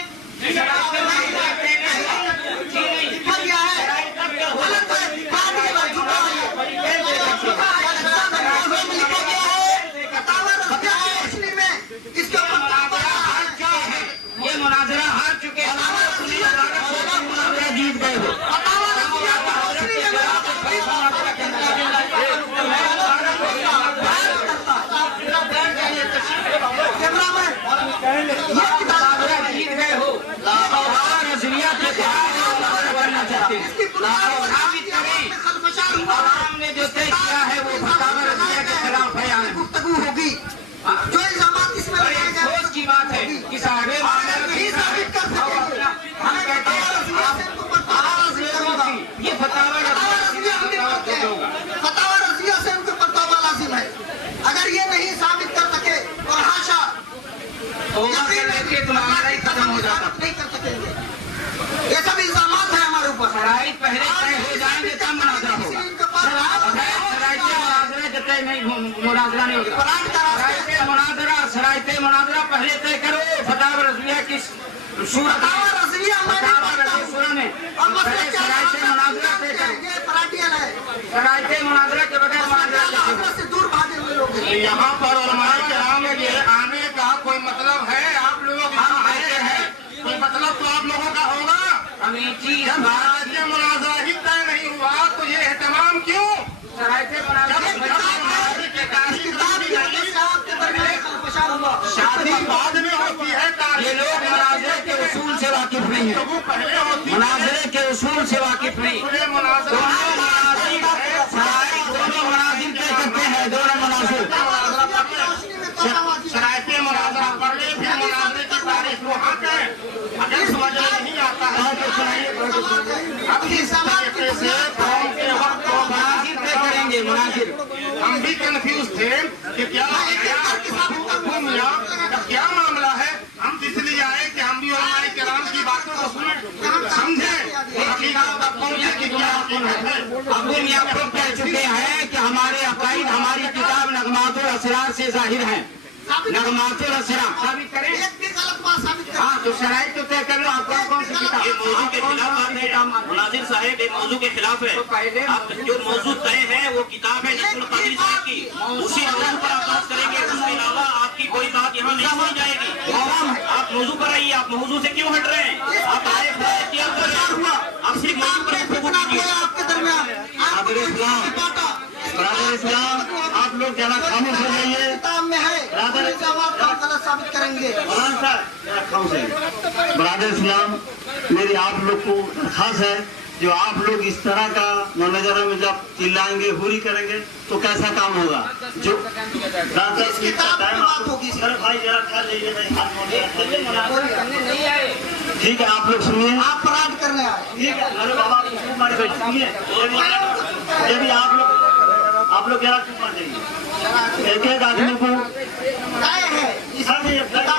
लिखा गया है गलत है, बाद में झूठा है। लिखा गया है फतावा रज़विया की रोशनी में इसके ऊपर तौबा क्या है? ये मुनाजरा हार चुके हैं, मुनाजरा जीत गए हो। फतावा रज़विया की रोशनी में जीत गए हो। रज़विया के खिलाफ करना चाहते हैं। साबित करें आवाम ने जो तय किया है वो फतावा रज़विया के खिलाफ है। गुफ्तगू होगी। जो इल्जामात इसमें लगाए गए अफसोस की बात है कि साहिबे मामला नहीं साबित कर सकेंगे। हम कहते हैं ये फतावा फतावा रज़विया से उनके ऊपर तौबा लाजिम है। अगर ये नहीं साबित कर सके और हाशा तुम्हारा ही खत्म हो जाता। नहीं कर सकेंगे। ये सब इल्जामात है हमारे ऊपर। शराइत पहले तय हो जाएंगे तब मुनाजरा होगा। तय नहीं मुनाजरा नहीं होगा। शराइत मुनाजरा पहले तय करो। फतावा रज़विया की सूरत مناظرہ کے بغیر سے دور بھاگے ہوئے لوگ ہیں. یہاں پر علماء کرام کے آنے کا کوئی مطلب ہے؟ آپ لوگ یہاں آئے ہیں، کوئی مطلب تو آپ لوگوں کا ہوگا. جب شرائط مناظرہ ہی طے نہیں ہوا تو یہ اہتمام کیوں؟ شادی بعد میں ہوتی ہے. یہ لوگ مناظرے کے اصول سے واقف نہیں ہیں، پہلے ہوتی ہے. مناظرے کے اصول سے واقف نہیں. پورے مناظرہ دونوں مناظر طے کرتے ہیں، دونوں مناظر. شرائط مناظرہ پڑھنے پھر مناظرے کی تاریخ وہاں پہ اگر سمجھ میں نہیں آتا ہے تو سنائیے. اب اس طریقے سے قوم کے وقت کو مناظر طے کریں گے، مناظر. ہم بھی کنفیوز تھے کہ کیا معاملہ ہے. ہم اس لیے آئے کہ ہم بھی علماء کرام کی باتوں کو سنیں، سمجھیں اور حقیقت تک پہنچے کہ کیا حقیقت ہے. ابو میاں خود کہہ چکے ہیں کہ ہمارے عقائد ہماری کتاب نغمات الاسرار سے ظاہر ہیں. نغمات الاسرار ثابت کریں. ہاں تو شرائط تو طے کر لو. آپ کون سی کتاب؟ یہ موضوع کے خلاف بات ہے مناظر صاحب، یہ موضوع کے خلاف ہے. آپ جو موضوع طے ہے وہ کتاب ہے نصر القادری صاحب کی، اسی موضوع پر آپ بات کریں گے. اس کے علاوہ آپ کی کوئی بات یہاں نہیں سنی جائے گی. آپ موضوع پر آئیے. آپ موضوع سے کیوں ہٹ رہے ہیں؟ آپ آئے اختیار کر رہے ہیں. آپ صرف موضوع پر گفتگو کیجیے. برادر اسلام آپ لوگ ذرا خاموش ہو جائیے. برادر اسلام میری آپ لوگ کو درخواست ہے، جو آپ لوگ اس طرح کا مناظرہ میں جب چلائیں گے، ہوری کریں گے تو کیسا کام ہوگا؟ جو ٹھیک ہے آپ لوگ سنیے. آپ پراد کرنے آئے. ٹھیک ہے میرے بابا سنیے. یہ بھی آپ لوگ ذرا چپ کر جائیے. ایک ایک آدمی کو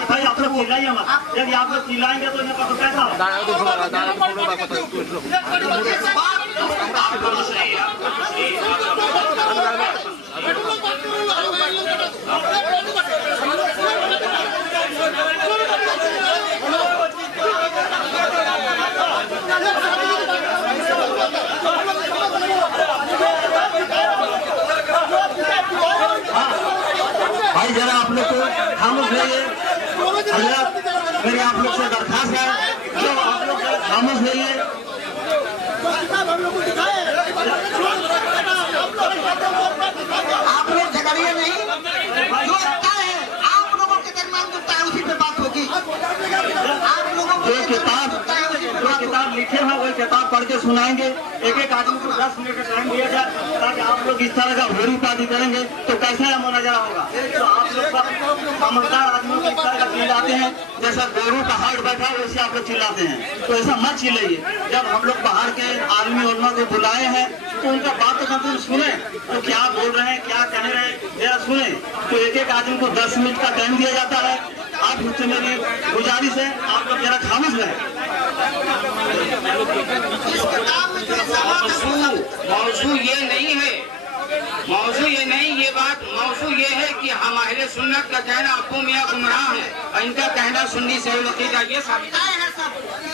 بھائی آپ لوگ چلائیے مت. جب آپ لوگ چلائیں گے تو انہیں پتہ کیسا ہوگا؟ بھائی ذرا آپ لوگ کو خاموش رہیے. حضرت میری آپ لوگ سے درخواست ہے، جو آپ لوگ خاموش رہیے. آپ لوگ جھگڑیے نہیں. جو طے ہے آپ لوگوں کے درمیان جو طے اسی پہ بات ہوگی. آپ لوگوں کو جو کتاب لکھے ہیں وہ کتاب پڑھ کے سنائیں گے. ایک ایک آدمی کو 10 منٹ کا ٹائم دیا جائے تاکہ آپ لوگ اس طرح کا ہوری پادی کریں گے تو کیسا مناظرہ ہوگا. تو آپ لوگ سمجھدار آدمی کو اس طرح کا چلاتے ہیں جیسا گورو کا ہارٹ بیٹھا ہے ویسے آپ لوگ چلاتے ہیں. تو ایسا مت چلائیے. جب ہم لوگ باہر کے عالمی علماء کو بلائے ہیں تو ان کا بات تو کم سے کم سنیں. تو کیا بول رہے ہیں، کیا کہہ رہے ہیں ذرا سنیں. تو ایک ایک آدمی کو 10 منٹ کا ٹائم دیا جاتا ہے. آپ مجھ سے میری گزارش ہے آپ لوگ ذرا خاموش رہیں. موضوع یہ نہیں ہے، موضوع یہ نہیں. یہ بات موضوع یہ ہے کہ ہم اہل سنت کا کہنا ابو میاں گمراہ ہے اور ان کا کہنا سنی صحیح عقیدہ. یہ ثابت ہے.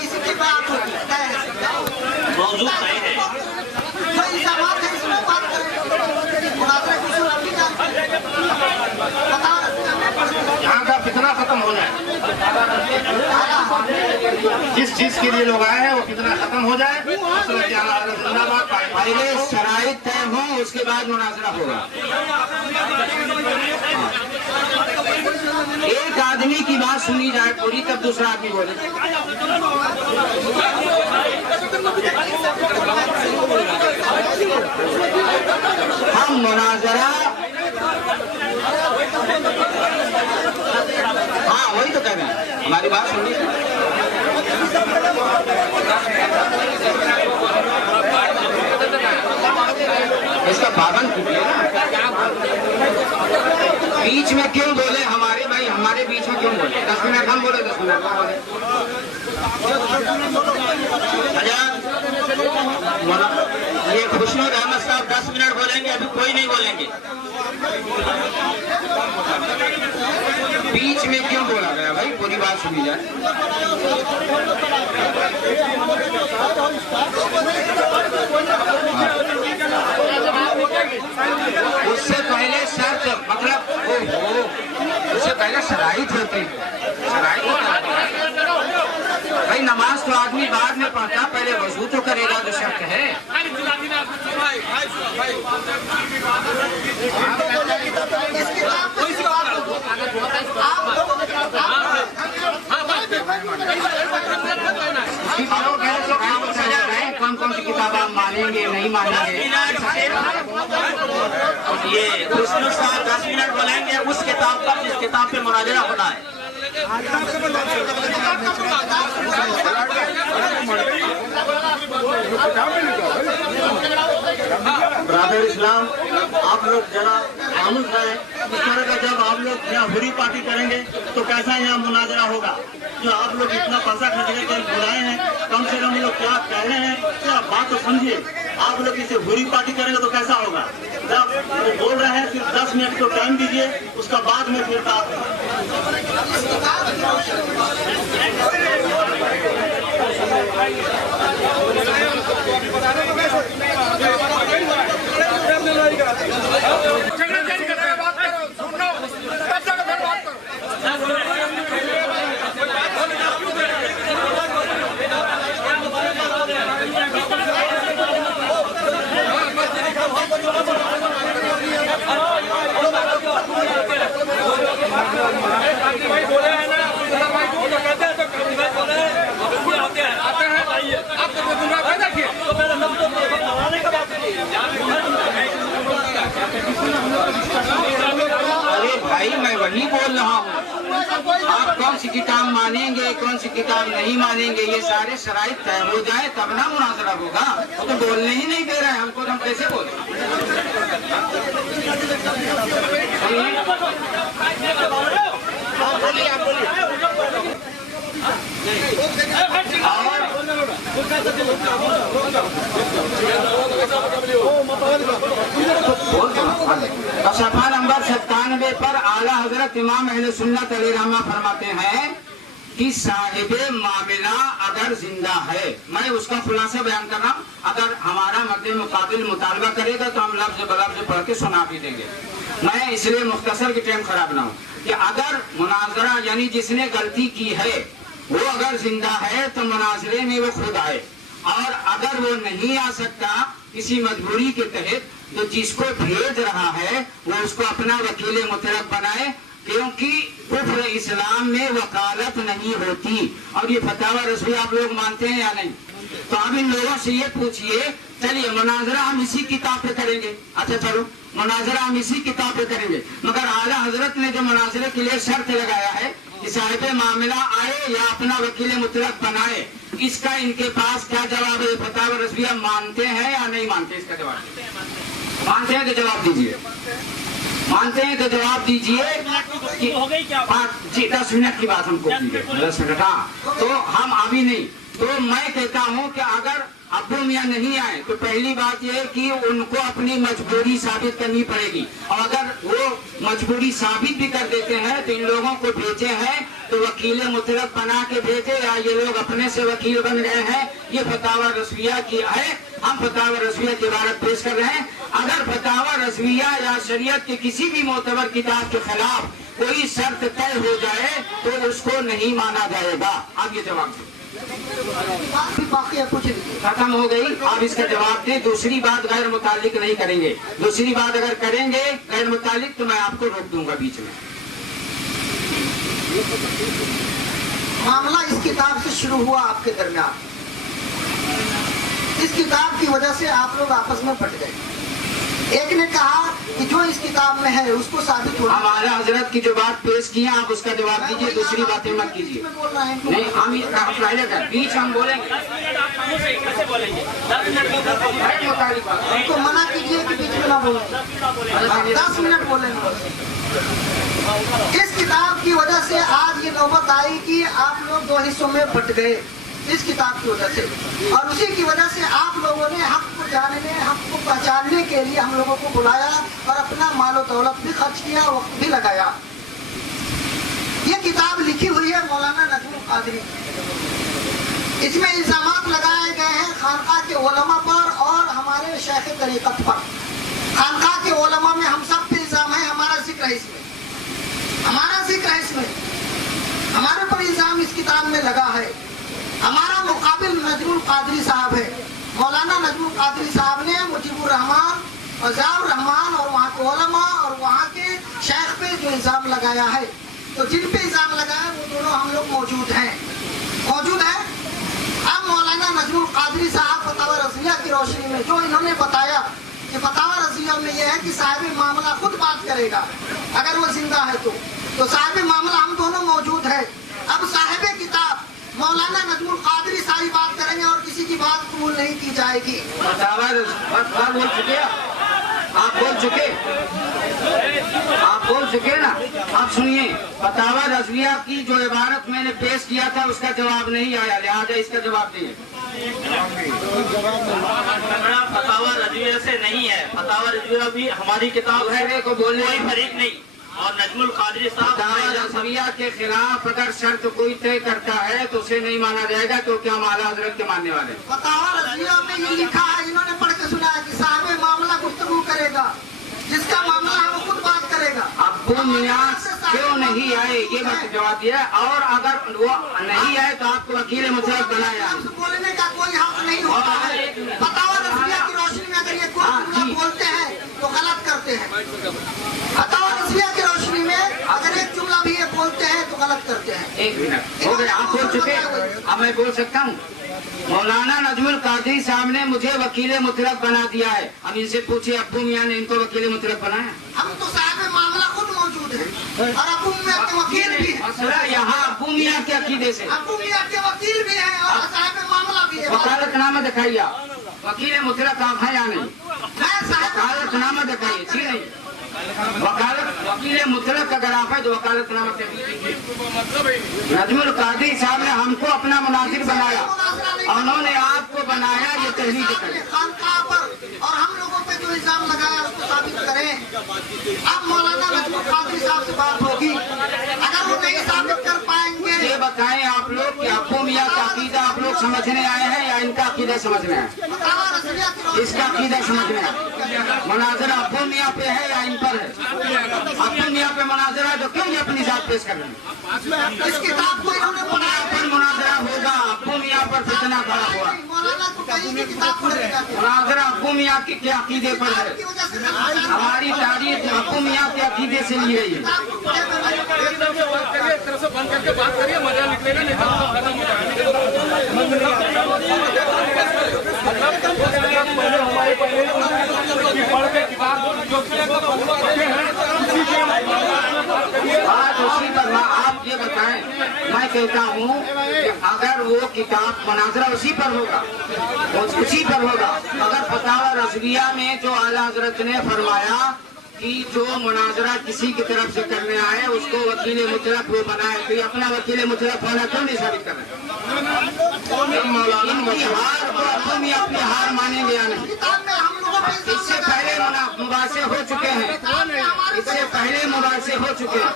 اسی کی بات ہوگی. موضوع طے ہے. یہاں کا فتنہ ختم ہو جائے. جس چیز کے لیے لوگ آئے ہیں وہ فتنہ ختم ہو جائے. پہلے شرائط طے ہوں اس کے بعد مناظرہ ہوگا. ایک آدمی کی بات سنی جائے پوری تب دوسرا آدمی بولے. ہم مناظرہ ہاں وہی تو کہہ رہے ہیں. ہماری بات سنیے. اس کا پابند کیجیے نا. بیچ میں کیوں بولے ہمارے بھائی؟ ہمارے بیچ میں کیوں بولے؟ 10 منٹ ہم بولے 10 منٹ ہم بولے. یہ خوشنود احمد صاحب 10 منٹ بولیں گے، ابھی کوئی نہیں بولیں گے. بیچ میں کیوں بولا گیا بھائی؟ पूरी बात सुनी जाए। उससे पहले शर्त मतलब उससे पहले शराइत होती है। शराइत भाई नमाज तो आदमी बाद में पढ़ता, पहले वजू तो करेगा, तो शर्त है। कौन कौन सी किताब आप मानेंगे नहीं मानेंगे? ये विष्णु साहब 10 मिनट बोलेंगे उस किताब पर जिस किताब पे मुनाजरा होना है। ब्रदर इस्लाम, आप लोग जरा खामोश रहे। इस तरह का जब आप लोग यहाँ हुरी पार्टी करेंगे तो कैसा यहाँ मुनाजरा होगा? जो आप लोग इतना पैसा खर्च करके बुलाए हैं, कम से कम लोग क्या कह रहे हैं, क्या बात तो समझिए। आप लोग इसे हुरी पार्टी करेंगे तो कैसा होगा? जब वो बोल रहे हैं सिर्फ 10 मिनट को टाइम दीजिए, उसका बाद में फिर बात। अरे भाई मैं वही बोल रहा हूँ, आप कौन सी किताब मानेंगे कौन सी किताब नहीं मानेंगे, ये सारे शराइत तय हो जाए तब ना मुनाजरा होगा। वो तो बोलने ही नहीं दे रहे हैं हमको, हम कैसे बोले? तो सफ़ा नंबर 97 पर आला हजरत इमाम अहले सुन्नत अलैहिर्रहमा फरमाते हैं कि साहिबे मामला अगर जिंदा है, मैं उसका खुलासा बयान कर रहा हूँ, अगर हमारा मद्दे मुकाबिल मुतालबा करेगा तो हम लफ्ज बलफ्ज पढ़ के सुना भी देंगे। मैं इसलिए मुख्तसर की टाइम खराब ना हो कि अगर मुनाजरा यानी जिसने गलती की है वो अगर जिंदा है तो मुनाजरे में वो खुद आए, और अगर वो नहीं आ सकता किसी मजबूरी के तहत तो जिसको भेज रहा है वो उसको अपना वकील मुतलक बनाए, क्योंकि कुफ्र इस्लाम में वकालत नहीं होती। और ये फतावा रसूल आप लोग मानते हैं या नहीं? तो आप इन लोगों से ये पूछिए, चलिए मुनाजरा हम इसी किताब पे करेंगे, अच्छा चलो मुनाजरा हम इसी किताब पे करेंगे, मगर आला हजरत ने जो मुनाजरे के लिए शर्त लगाया है कि साहिबे मामला आए या अपना वकील मुतलक बनाए, इसका इनके पास क्या जवाब है? फतावा रसूल मानते हैं या नहीं मानते? इसका जवाब मानते हैं तो जवाब दीजिए, मानते हैं तो जवाब दीजिए। हो गई क्या? 10 मिनट की बात हमको कीजिए, 10 मिनट। हाँ, तो हम अभी नहीं, तो मैं कहता हूँ कि अगर अब्बू मियाँ नहीं आए तो पहली बात यह है कि उनको अपनी मजबूरी साबित करनी पड़ेगी, और अगर वो मजबूरी साबित भी कर देते हैं तो इन लोगों को भेजे हैं तो वकील मुतलक बना के भेजे, या ये लोग अपने से वकील बन गए हैं, ये फतावा रज़विया की है। हम फतावा रज़विया की इबारत पेश कर रहे हैं। अगर फतावा रज़विया या शरीयत के किसी भी मोतबर किताब के खिलाफ कोई शर्त तय हो जाए तो उसको नहीं माना जाएगा। अब ये जवाब खत्म हो गई, आप इसका जवाब दें। दूसरी बात गैर मुतालिक नहीं करेंगे, दूसरी बात अगर करेंगे गैर मुतालिक तो मैं आपको रोक दूंगा बीच में। मामला इस किताब से शुरू हुआ आपके दरमियान, इस किताब की वजह से आप लोग आपस में बट गए। एक ने कहा कि जो इस किताब में है उसको साबित होना। हमारा हजरत की जो बात पेश की है आप उसका जवाब दीजिए, दूसरी बातें मत कीजिए। नहीं, हम पहले कर बीच हम बोलेंगे, उनको मना कीजिए कि बीच में ना बोलें, 10 मिनट बोलेंगे। इस किताब की वजह से आज ये नौबत आई कि आप लोग 2 हिस्सों में बट गए इस किताब की वजह से, और उसी की वजह से आप लोगों ने हक को जानने, हक को पहचानने के लिए हम लोगों को बुलाया और अपना मालो दौलत भी खर्च किया, वक्त भी लगाया। ये किताब लिखी हुई है मौलाना नजमुल कादरी। इसमें इल्जामात लगाए गए हैं खानका के उलमा पर और हमारे शेख तरीक़त पर। खानका के उलमा में हम सब पे इल्जाम है, हमारा जिक्र है इसमें, हमारा जिक्र है इसमें, हमारे पर इल्जाम इस किताब में लगा है। हमारा मुकाबिल नजमुल कादरी साहब है। मौलाना नजमुल कादरी साहब ने मुजीबुर रहमान, अज़ाउर रहमान और वहाँ के उलमा और वहाँ के शेख पे जो इल्जाम लगाया है, तो जिन पे इल्जाम लगाया वो दोनों हम लोग मौजूद हैं। अब मौलाना नजमुल कादरी साहब फतावा रज़िया की रोशनी में जो इन्होंने बताया कि फतावा रज़िया में यह है कि साहिब मामला खुद बात करेगा अगर वो जिंदा है तो साहिब मामला हम दोनों मौजूद है। अब साहिब किताब मौलाना नजमुल कादरी सारी बात करेंगे और किसी की बात कबूल नहीं की जाएगी। बोल चुके, आप बोल चुके ना। आप सुनिए, फतावा रज़विया की जो इबारत मैंने पेश किया था उसका जवाब नहीं आया, लिहाजा इसका जवाब दिए। फतावा रज़विया से नहीं है, फतावा रज़विया भी हमारी किताब है, को बोलने कोई फर्क नहीं। और नजमुल कादरी साहब फतावा रज़विया के खिलाफ अगर शर्त कोई तय करता है तो उसे नहीं माना जाएगा, तो क्या हम आला हज़रत के मानने वाले? फतावा रज़विया में ये लिखा है, इन्होंने पढ़ के सुना है कि साहिब मामला गुफ्तगू करेगा, जिसका मामला है वो खुद बात करेगा। अब्बू मियां क्यों नहीं आए ये मत जवाब दिया, और अगर वो नहीं आए तो आपको वकील मुतलक बनाया। बोलने का कोई हक नहीं होता है। फतावा रज़विया की रोशनी में अगर ये कोई बोलते हैं तो गलत करते हैं। फतावा रज़विया की रोशनी में अगर एक जुमला भी ये बोलते हैं तो गलत करते हैं। एक मिनट हो गए, आप बोल चुके, अब मैं बोल सकता हूँ। मौलाना नजमुल कादरी साहब ने मुझे वकील मुतलक बना दिया है। अब इनसे पूछिए अब्बू मियां ने इनको वकील मुतलक बनाया? हम तो साहिब मामला खुद मौजूद है और अब्बू मियां के वकील भी है। मसला यहाँ अब्बू मियां के अकीदे से, अब्बू मियां के वकील भी है और साहिब मामला भी है। वकालतनामा दिखाइए, वकील मुतलक आप हैं या नहीं? वकालतनामा दिखाइए, ठीक नहीं? वकील मुतलक अगर आप है तो वकालतनामा नजमुल कादरी साहब ने हमको अपना मुनाजिर बनाया और उन्होंने आपको बनाया, ये तहरीर करें और हम लोगों पे जो इल्जाम लगाया उसको साबित करें। अब मौलाना नजमुल कादरी साहब से बात होगी, अगर वो नहीं साबित कर पाएंगे ये बताएं आप लोग कि अब्बू मियां का अकीदा आप लोग समझने आए हैं या इनका अकीदा समझने आए? इसका अकीदा समझने आए। मुनाजरा अब्बू मियां पे है या इन पर है? अब्बू मियां पे मुनाजरा है तो क्यों ये अपनी जात पेश कर रहे हैं? इस किताब को इन्होंने मियां पर मुनाजरा होगा, अब्बू मियां पर फितना खड़ा हुआ। मौलाना को कहीं की किताब पढ़ेगा मुनाजरा अब्बू मियां के क्या अकीदे पर है? हमारी तारीख अब्बू मियां के अकीदे से ली गई है। बंद करके बात करिए, मजा निकलेगा, नहीं तो खत्म हो बात उसी पर आप ये बताएं, मैं कहता हूँ कि अगर वो किताब मुनाजरा उसी पर होगा, उसी पर होगा। अगर फतावा रज़विया में जो आला हज़रत ने फरमाया कि जो मुनाजरा किसी की तरफ से करने आए उसको वकील मुतलक वो बनाए, तो अपना वकील मुतलक होना क्यों नहीं साबित कर रहे? इनकी हार को अपनी हार मानेंगे या नहीं? इससे पहले मुबासे हो चुके हैं, इससे पहले मुबासे हो चुके हैं।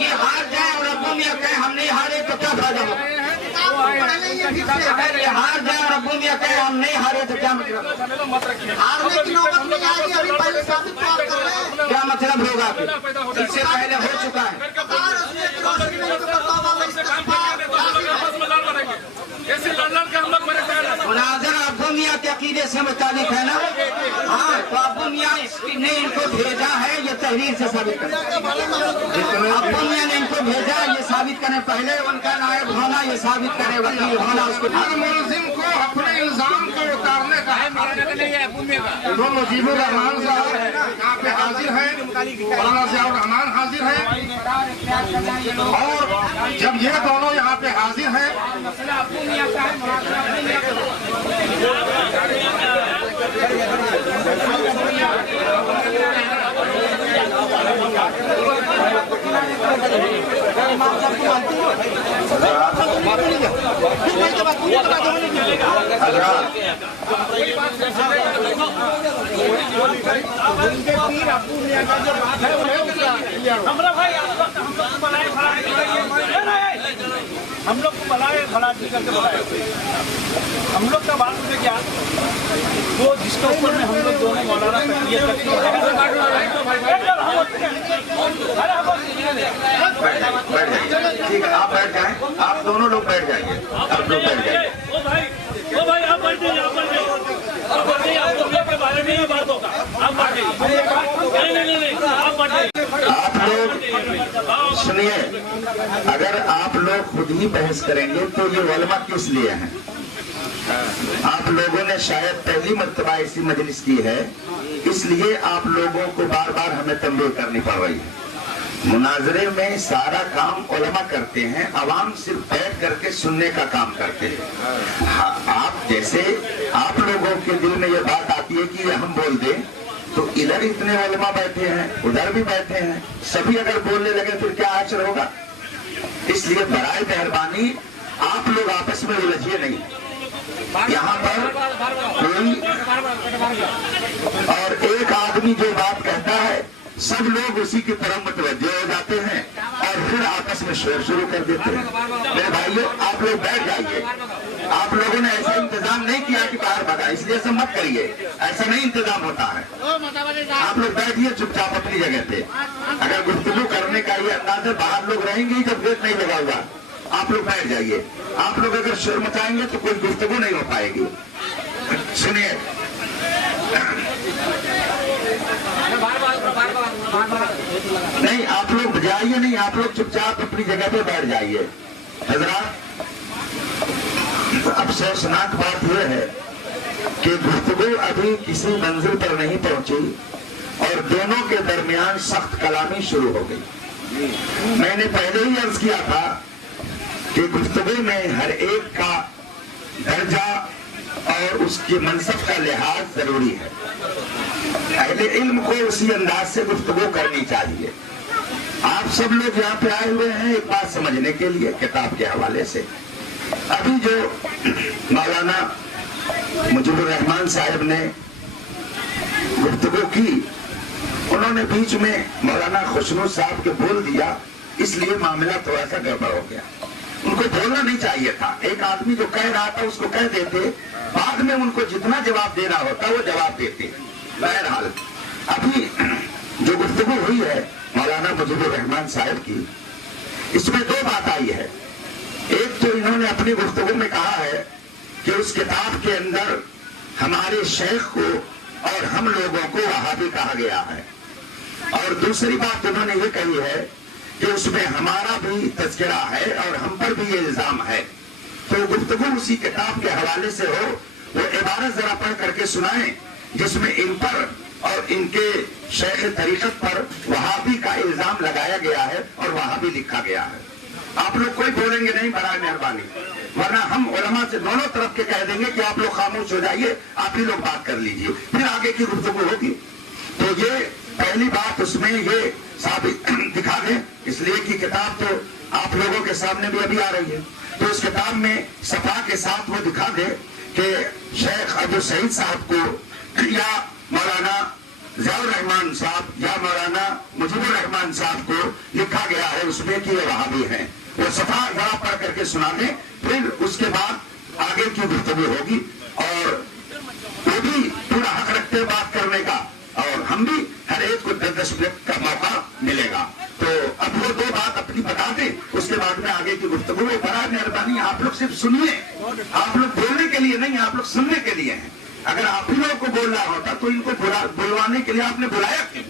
ये हार जाए और अब्बू मियां कहे हम नहीं हारे तो क्या फायदा होगा? अगर ये हार जाए और अब्बू मियां कहे हम नहीं हारे तो क्या मतलब? हारने की नौबत नहीं आएगी, अभी पहले साबित कर रहे हैं। क्या मतलब होगा? इससे पहले हो चुका है। मुनाजरा अब्बू मियां के अकीदे से मुताबिक है ना? हाँ, तो अब्बू मियां ने इनको भेजा है ये तहरीर से साबित करें। अब्बू मियां ने इनको भेजा ये साबित करें, पहले उनका नायब होना ये साबित करे, वकील होना उसको। हर मुलजिम को अपने इल्जाम को उतारने का तो मुजीबुर रहमान साहब यहाँ पे हाजिर है, मौलाना ज़ियाउर रहमान हाजिर है, और जब ये दोनों यहाँ पे हाजिर हैं हमारा भाई हम लोग को बुलाए भला जी करके बुलाए। हम लोग का बात में क्या वो जिसके ऊपर में हम लोग दोनों मौलाना तकरीर करते हैं। ठीक है, आप बैठ जाएं, आप दोनों लोग बैठ जाइए, आप लोग बैठ जाइए। ओ भाई आप बैठ जाइए, आप बैठ जाइए, आप बैठ जाइए, आप लोग के बारे में ही बात होगा, आप बैठ जाइए। नहीं, आप बैठ जाइए। आप लोग सुनिए, अगर आप लोग खुद ही बहस करेंगे तो ये उलमा किस लिए हैं? आप लोगों ने शायद पहली मर्तबा ऐसी मजलिस की है, इसलिए आप लोगों को बार बार हमें तंबीह करनी पड़ रही है। मुनाजरे में सारा काम उलमा करते हैं, अवाम सिर्फ बैठ करके सुनने का काम करते हैं। आप जैसे आप लोगों के दिल में ये बात आती है कि हम बोल दें, तो इधर इतने उलमा बैठे हैं, उधर भी बैठे हैं, सभी अगर बोलने लगे फिर क्या आचर होगा? इसलिए बराए मेहरबानी आप लोग आपस में उलझिए नहीं। यहाँ पर कोई और एक आदमी जो बात कहता है सब लोग उसी की तरफ मुतवज्जो हो जाते हैं और फिर आपस में शोर शुरू कर देते हैं। मेरे भाइयों, आप लोग बैठ जाइए। आप लोगों ने ऐसा इंतजाम नहीं किया कि बाहर भगा, इसलिए ऐसा मत करिए, ऐसा नहीं इंतजाम होता है। आप लोग बैठिए चुपचाप अपनी जगह पे। अगर गुफ्तगू करने का ये अंदाज है, बाहर लोग रहेंगे ही जब गेट नहीं लगा हुआ। आप लोग बैठ जाइए। आप लोग अगर शोर मचाएंगे तो कोई गुफ्तगू नहीं हो पाएगी। सुनिए, नहीं आप लोग बजाइए नहीं, आप लोग चुपचाप अपनी जगह पे बैठ जाइए। हजरात, अफसोसनाक बात यह है कि गुफ्तगू अभी किसी मंजिल पर नहीं पहुंची और दोनों के दरमियान सख्त कलामी शुरू हो गई। मैंने पहले ही अर्ज किया था कि गुफ्तगू में हर एक का दर्जा और उसके मनसब का लिहाज जरूरी है। अहले इल्म को उसी अंदाज से गुफ्तगू करनी चाहिए। आप सब लोग यहाँ पे आए हुए हैं एक बात समझने के लिए किताब के हवाले से। अभी जो मौलाना मुजीबुर रहमान साहब ने गुफ्तगू की, उन्होंने बीच में मौलाना खुशनू साहब के बोल दिया, इसलिए मामला थोड़ा सा गड़बड़ हो गया। उनको बोलना नहीं चाहिए था। एक आदमी जो कह रहा था उसको कह देते, बाद में उनको जितना जवाब देना होता वो जवाब देते। बहरहाल अभी जो गुफ्तगू हुई है मौलाना मुजीबुर रहमान साहब की, इसमें दो बात आई है। एक तो इन्होंने अपनी गुफ्तगू में कहा है कि उस किताब के अंदर हमारे शेख को और हम लोगों को वहाबी कहा गया है, और दूसरी बात उन्होंने ये कही है कि उसमें हमारा भी तज़किरा है और हम पर भी ये इल्जाम है। तो गुफ्तगू उसी किताब के हवाले से हो, वो इबारत जरा पढ़ करके सुनाएं जिसमें इन पर और इनके शेख तरीक़त पर वहाबी का इल्जाम लगाया गया है और वहाबी लिखा गया है। आप लोग कोई बोलेंगे नहीं बराए मेहरबानी, वरना हम उलमा से दोनों तरफ के कह देंगे कि आप लोग खामोश हो जाइए, आप ही लोग बात कर लीजिए, फिर आगे की गुफ्तगू होगी। तो ये पहली बात उसमें ये साबित दिखा दें, इसलिए कि किताब तो आप लोगों के सामने भी अभी आ रही है, तो उस किताब में सफा के साथ वो दिखा दे कि शेख अबू सईद साहब को या मौलाना ज़ियाउर रहमान साहब या मौलाना मुजीबुर रहमान साहब को लिखा गया है उसमें कि ये वहाबी हैं। वो सफा जरा पढ़ करके सुना दें, फिर उसके बाद आगे की गुफ्तगू होगी और वो भी पूरा हक रखते हैं बात करने का, और हम भी हर एक को 10 मिनट का मौका मिलेगा। तो अब वो दो बात अपनी बता दें, उसके बाद में आगे की गुफ्तगू। बड़ा मेहरबानी आप लोग सिर्फ सुनिए, आप लोग बोलने के लिए नहीं, आप लोग सुनने के लिए हैं। अगर आप ही लोगों को बोलना होता तो इनको बुलवाने के लिए आपने बुलाया क्यों?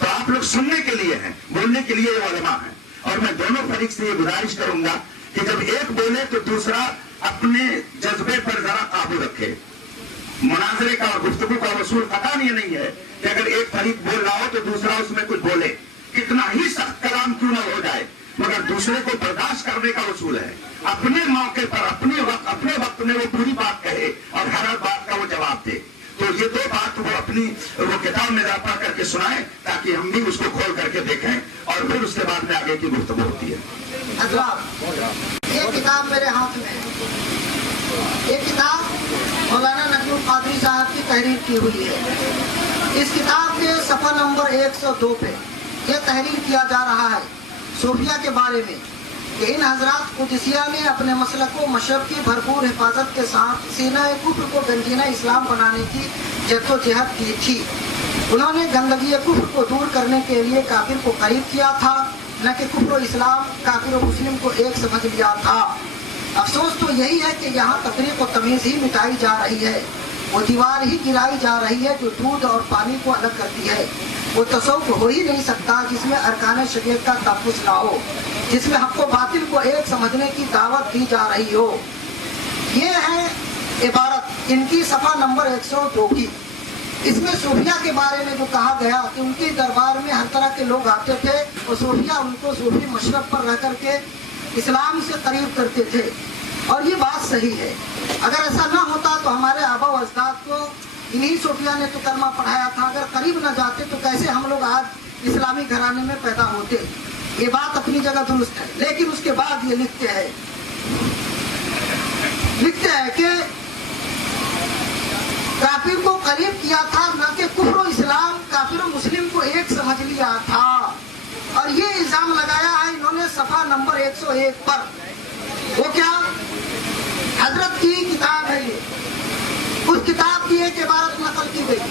तो आप लोग सुनने के लिए हैं, बोलने के लिए ये उलमा है। और मैं दोनों फरीक से ये गुजारिश करूंगा कि जब एक बोले तो दूसरा अपने जज्बे पर जरा काबू रखे। मुनाजरे का और गुफ्तगू का वसूल कतान ये नहीं है कि अगर एक फरीक बोल रहा हो तो दूसरा उसमें कुछ बोले, कितना ही सख्त कलाम क्यों न हो जाए, मगर दूसरे को बर्दाश्त करने का वसूल है। अपने मौके पर अपने वक्त में वो पूरी बात कहे और हर बात का वो जवाब दे। तो ये दो बात वो किताब में पढ़ करके सुनाए ताकि हम भी उसको खोल करके देखें और फिर उसके बाद में आगे की गुफ्तगू होती है। ये किताब मेरे हाथ में है। ये किताब मौलाना नजमुल कादरी साहब की तहरीर की हुई है। इस किताब के सफ़ा नंबर 102 पे यह तहरीर किया जा रहा है सूफिया के बारे में کہ ان حضرات قدسیہ نے اپنے مسلک و مشرب کی بھرپور حفاظت کے ساتھ سینہ کفر کو گنجینہ اسلام بنانے کی جدوجہد کی تھی. انہوں نے گندگی کفر کو دور کرنے کے لیے کافر کو قریب کیا تھا، نہ کہ کفر و اسلام، کافر و مسلم کو ایک سمجھ لیا تھا. افسوس تو یہی ہے کہ یہاں تفریق و تمیز ہی مٹائی جا رہی ہے، وہ دیوار ہی گرائی جا رہی ہے جو دودھ اور پانی کو الگ کرتی ہے. وہ تصوف ہو ہی نہیں سکتا جس میں ارکان شریعت کا تحفظ نہ ہو، جس میں حق و باطل کو ایک سمجھنے کی دعوت دی جا رہی ہو. یہ ہے عبارت ان کی صفحہ نمبر 102 کی. اس میں صوفیہ کے بارے میں جو کہا گیا کہ ان کے دربار میں ہر طرح کے لوگ آتے تھے اور صوفیہ ان کو صوفی مشرب پر رہ کر کے اسلام سے قریب کرتے تھے، اور یہ بات صحیح ہے. اگر ایسا نہ ہوتا تو ہمارے آبا و اجداد کو انہی صوفیہ نے تو کلمہ پڑھایا تھا. اگر قریب نہ جاتے تو کیسے ہم لوگ آج اسلامی گھرانے میں پیدا ہوتے؟ یہ بات اپنی جگہ درست ہے. لیکن اس کے بعد یہ لکھتے ہیں کہ کافر کو قریب کیا تھا، نہ کہ کفر و اسلام، کافر و مسلم کو ایک سمجھ لیا تھا. اور یہ الزام لگایا ہے انہوں نے صفحہ نمبر 101 پر. وہ کیا؟ حضرت کی کتاب ہے یہ، اس کتاب کی ایک عبارت نقل کی گئی،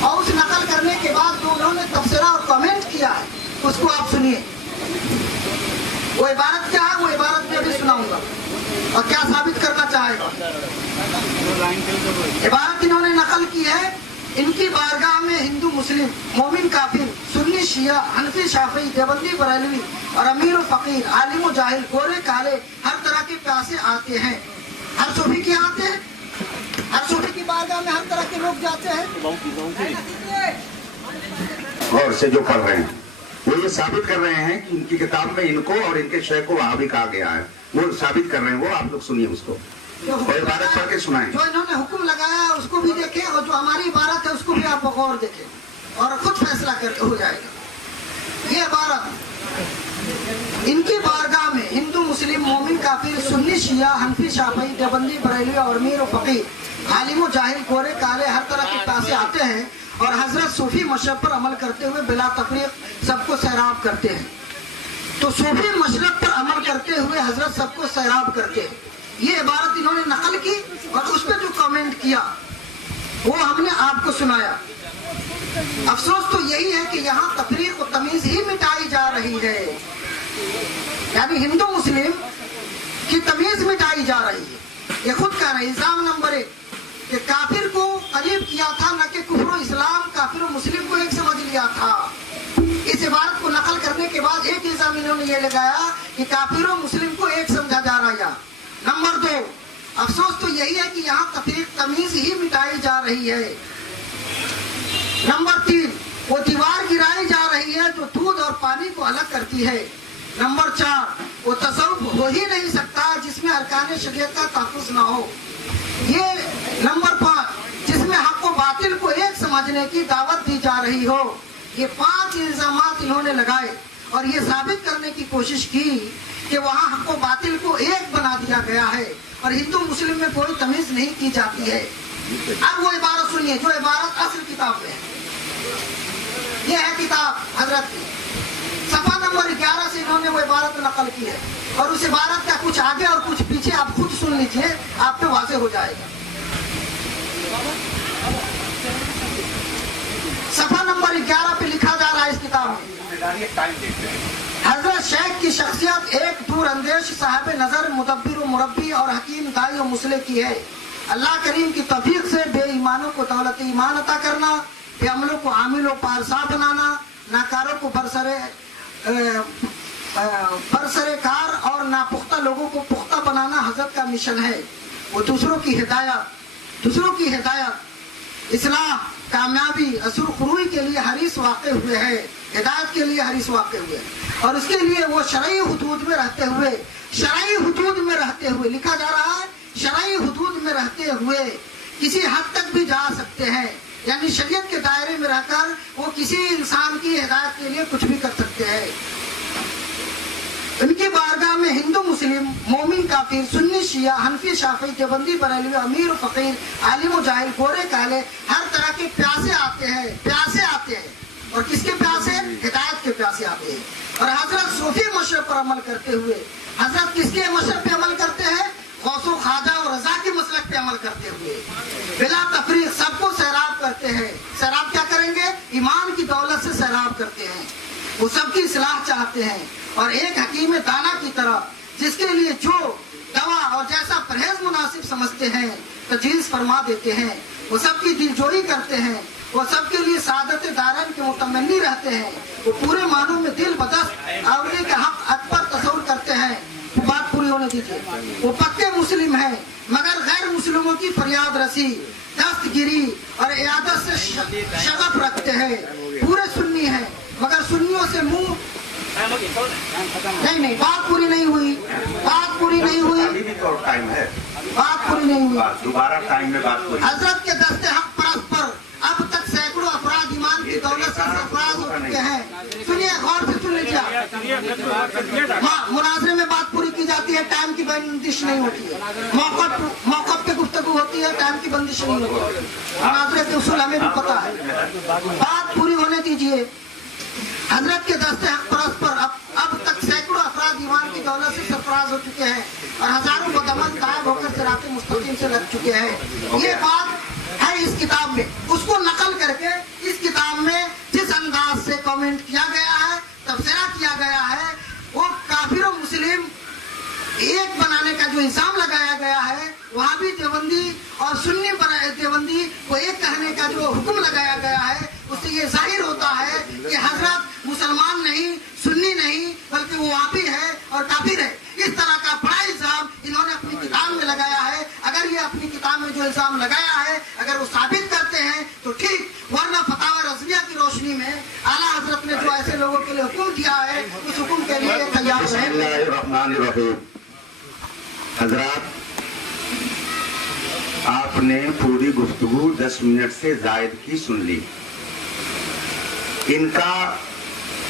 اور اس نقل کرنے کے بعد جو انہوں نے تبصرہ اور کمنٹ کیا ہے اس کو آپ سنیے. وہ عبارت کیا ہے؟ وہ عبارت میں بھی سناؤں گا اور کیا ثابت کرنا چاہے گا. عبارت انہوں نے نقل کی ہے: ان کی بارگاہ میں ہندو مسلم، مومن کافر، سنی شیعہ، حنفی شافعی، دیوبندی بریلوی اور امیر و فقیر، عالم و جاہل، گورے کالے، ہر طرح کے پیاسے آتے ہیں. ہر صوفی کے آتے ہیں، ہر صوفی کی بارگاہ میں ہر طرح کے لوگ جاتے ہیں. غور سے جو پڑھ رہے ہیں وہ یہ ثابت کر رہے ہیں کہ ان کی کتاب میں ان کو اور ان کے شیخ کو وہاں بھی کہا گیا ہے. وہ ثابت کر رہے ہیں، وہ آپ لوگ سنیے اس کو اور عبارت پڑھ کے سنائیں. جو انہوں نے حکم لگایا ہے اس کو بھی دیکھیں، اور جو ہماری عبارت ہے اس کو بھی آپ بغور دیکھیں اور خود فیصلہ کر ہو جائے گا. یہ عبارت ان کی بارگاہ میں ہندو مسلم، مومن کافر، سنی شیعہ، حنفی شافعی، دیوبندی بریلوی اور امیر و فقیر، عالم و جاہل، گورے کالے، ہر طرح کے پیاسے آتے ہیں اور حضرت صوفی مشرب پر عمل کرتے ہوئے بلا تفریق سب کو سیراب کرتے ہیں. تو صوفی مشرب پر عمل کرتے ہوئے حضرت سب کو سیراب کرتے ہیں. یہ عبارت انہوں نے نقل کی اور اس پہ جو کمنٹ کیا وہ ہم نے آپ کو سنایا. افسوس تو یہی ہے کہ یہاں تفریق و تمیز ہی مٹائی جا رہی ہے، یعنی ہندو مسلم کی تمیز مٹائی جا رہی ہے. یہ خود کہہ رہے ہیں الزام نمبر 1 کہ کافر کو قریب کیا تھا، نہ کہ کفر و اسلام، کافر و مسلم کو ایک سمجھ لیا تھا. اس عبارت کو نقل کرنے کے بعد ایک الزام انہوں نے یہ لگایا کہ کافر و مسلم کو ایک سمجھا جا رہا ہے. نمبر 2، افسوس تو یہی ہے کہ یہاں تفریق تمیز ہی مٹائی جا رہی ہے. نمبر 3، وہ دیوار گرائی جا رہی ہے جو دودھ اور پانی کو الگ کرتی ہے. نمبر 4، وہ تصوف ہو ہی نہیں سکتا جس میں ارکان شریعت کا تحفظ نہ ہو. یہ نمبر 5، جس میں حق و باطل کو ایک سمجھنے کی دعوت دی جا رہی ہو. یہ 5 الزامات انہوں نے لگائے اور یہ ثابت کرنے کی کوشش کی کہ وہاں حق و باطل کو ایک بنا دیا گیا ہے اور ہندو مسلم میں کوئی تمیز نہیں کی جاتی ہے. اب وہ عبارت سنیے جو عبارت اصل کتاب میں ہے. یہ ہے کتاب حضرت کی، صفحہ نمبر 11 سے انہوں نے وہ عبارت نقل کی ہے اور اس عبارت کا کچھ آگے اور کچھ پیچھے آپ خود سن لیجئے، آپ پہ واضح ہو جائے گا. صفحہ نمبر 11 پہ لکھا جا رہا ہے اس کتاب میں: حضرت شیخ کی شخصیت ایک دور اندیش، صاحب نظر، مدبر و مربی اور حکیم دائی و مصلح کی ہے. اللہ کریم کی توفیق سے بے ایمانوں کو دولت ایمان عطا کرنا، بے عملوں کو عامل و پارسا بنانا، ناکاروں کو برسر کار اور ناپختہ لوگوں کو پختہ بنانا حضرت کا مشن ہے. وہ دوسروں کی ہدایت، اصلاح، کامیابی، اثر خروئی کے لیے حریص واقع ہوئے ہیں، ہدایت کے لیے حریص واقع ہوئے، اور اس کے لیے وہ شرعی حدود میں رہتے ہوئے لکھا جا رہا ہے، شرعی حدود میں رہتے ہوئے کسی حد تک بھی جا سکتے ہیں. یعنی شریعت کے دائرے میں رہ کر وہ کسی انسان کی ہدایت کے لیے کچھ بھی کر سکتے ہیں. ان کی بارگاہ میں ہندو مسلم، مومن کافر، سنی شیعہ، حنفی شافعی، دیوبندی بریلوی، امیر و فقیر، عالم و جاہل، گورے کالے، ہر طرح کے پیاسے آتے ہیں. اور کس کے پیاسے؟ ہدایت کے प्यासे आते हैं। और हजरत सूफी मशरब पर अमल करते हुए, हजरत किसके मशरब पे अमल करते हैं? गौसो ख्वाजा और रजा के मसलक पे अमल करते हुए बिला तफरीक सबको सैराब करते हैं। सैराब क्या करेंगे? ईमान की दौलत से सैराब करते हैं। वो सबकी इस्लाह चाहते हैं और एक हकीम दाना की तरह जिसके लिए जो दवा और जैसा परहेज मुनासिब समझते हैं तजवीज़ फरमा देते हैं। वो सबकी दिलजोई करते हैं, वो सबके लिए सादत दारन के मुतमन्नी रहते हैं। वो पूरे मानों में दिल बदस्त अवले के हक अकबर तस्वुर करते हैं। बात पूरी होने दीजिए। वो पक्के मुस्लिम हैं मगर गैर मुस्लिमों की फरियाद रसी, दस्तगिरी और इयादत से शगफ रखते हैं। पूरे सुन्नी हैं मगर सुन्नियों से मुंह नहीं, बात पूरी नहीं हुई, बात पूरी नहीं हुई, अभी भी तो टाइम है, बात पूरी नहीं हुई। दोबारा टाइम में बात हुई। हजरत के दस्ते हक परस्पर अब तक सैकड़ों अफराद ईमान की दौलत से सरफराज हो चुके हैं। सुनिए, गौर से सुन लीजिए। मुनाजरे में बात पूरी की जाती है, टाइम की बंदिश नहीं होती है। मौक़िफ़ पे गुफ्तगू होती है, टाइम की बंदिश नहीं होती है। मुनाजरे के उसूल हमें भी पता है। बात पूरी होने दीजिए। हजरत के दस्ते हक परस्पर अब तक सैकड़ों अफराद ईमान की दौलत से सरफराज हो चुके हैं और हजारों बदअमल गायब होकर सिरात मुस्तकीम से लग चुके हैं। ये बात है इस किताब में। उसको नकल करके इस किताब में जिस अंदाज से कमेंट किया गया है, तबसरा किया गया है, वो काफिर और मुस्लिम एक बनाने का जो इल्जाम लगाया गया है, वहाँ भी देवबंदी और सुन्नी देवबंदी को एक कहने का जो हुक्म लगाया गया है, उससे ये जाहिर होता है कि हजरत मुसलमान नहीं, सुन्नी नहीं, बल्कि वो वापी है और काफिर है। इस तरह का बड़ा इल्जाम इन्होंने अपनी किताब में लगाया है। अगर ये अपनी किताब में जो इल्जाम लगाया है अगर वो साबित करते हैं तो ठीक, वरना फतावा रज़विया की रोशनी में आला हजरत ने जो ऐसे लोगों के लिए हुक्म किया है उस हुक्म के लिए तैयार है। हजरात, आपने पूरी गुफ्तगू 10 मिनट से जायद की सुन ली। इनका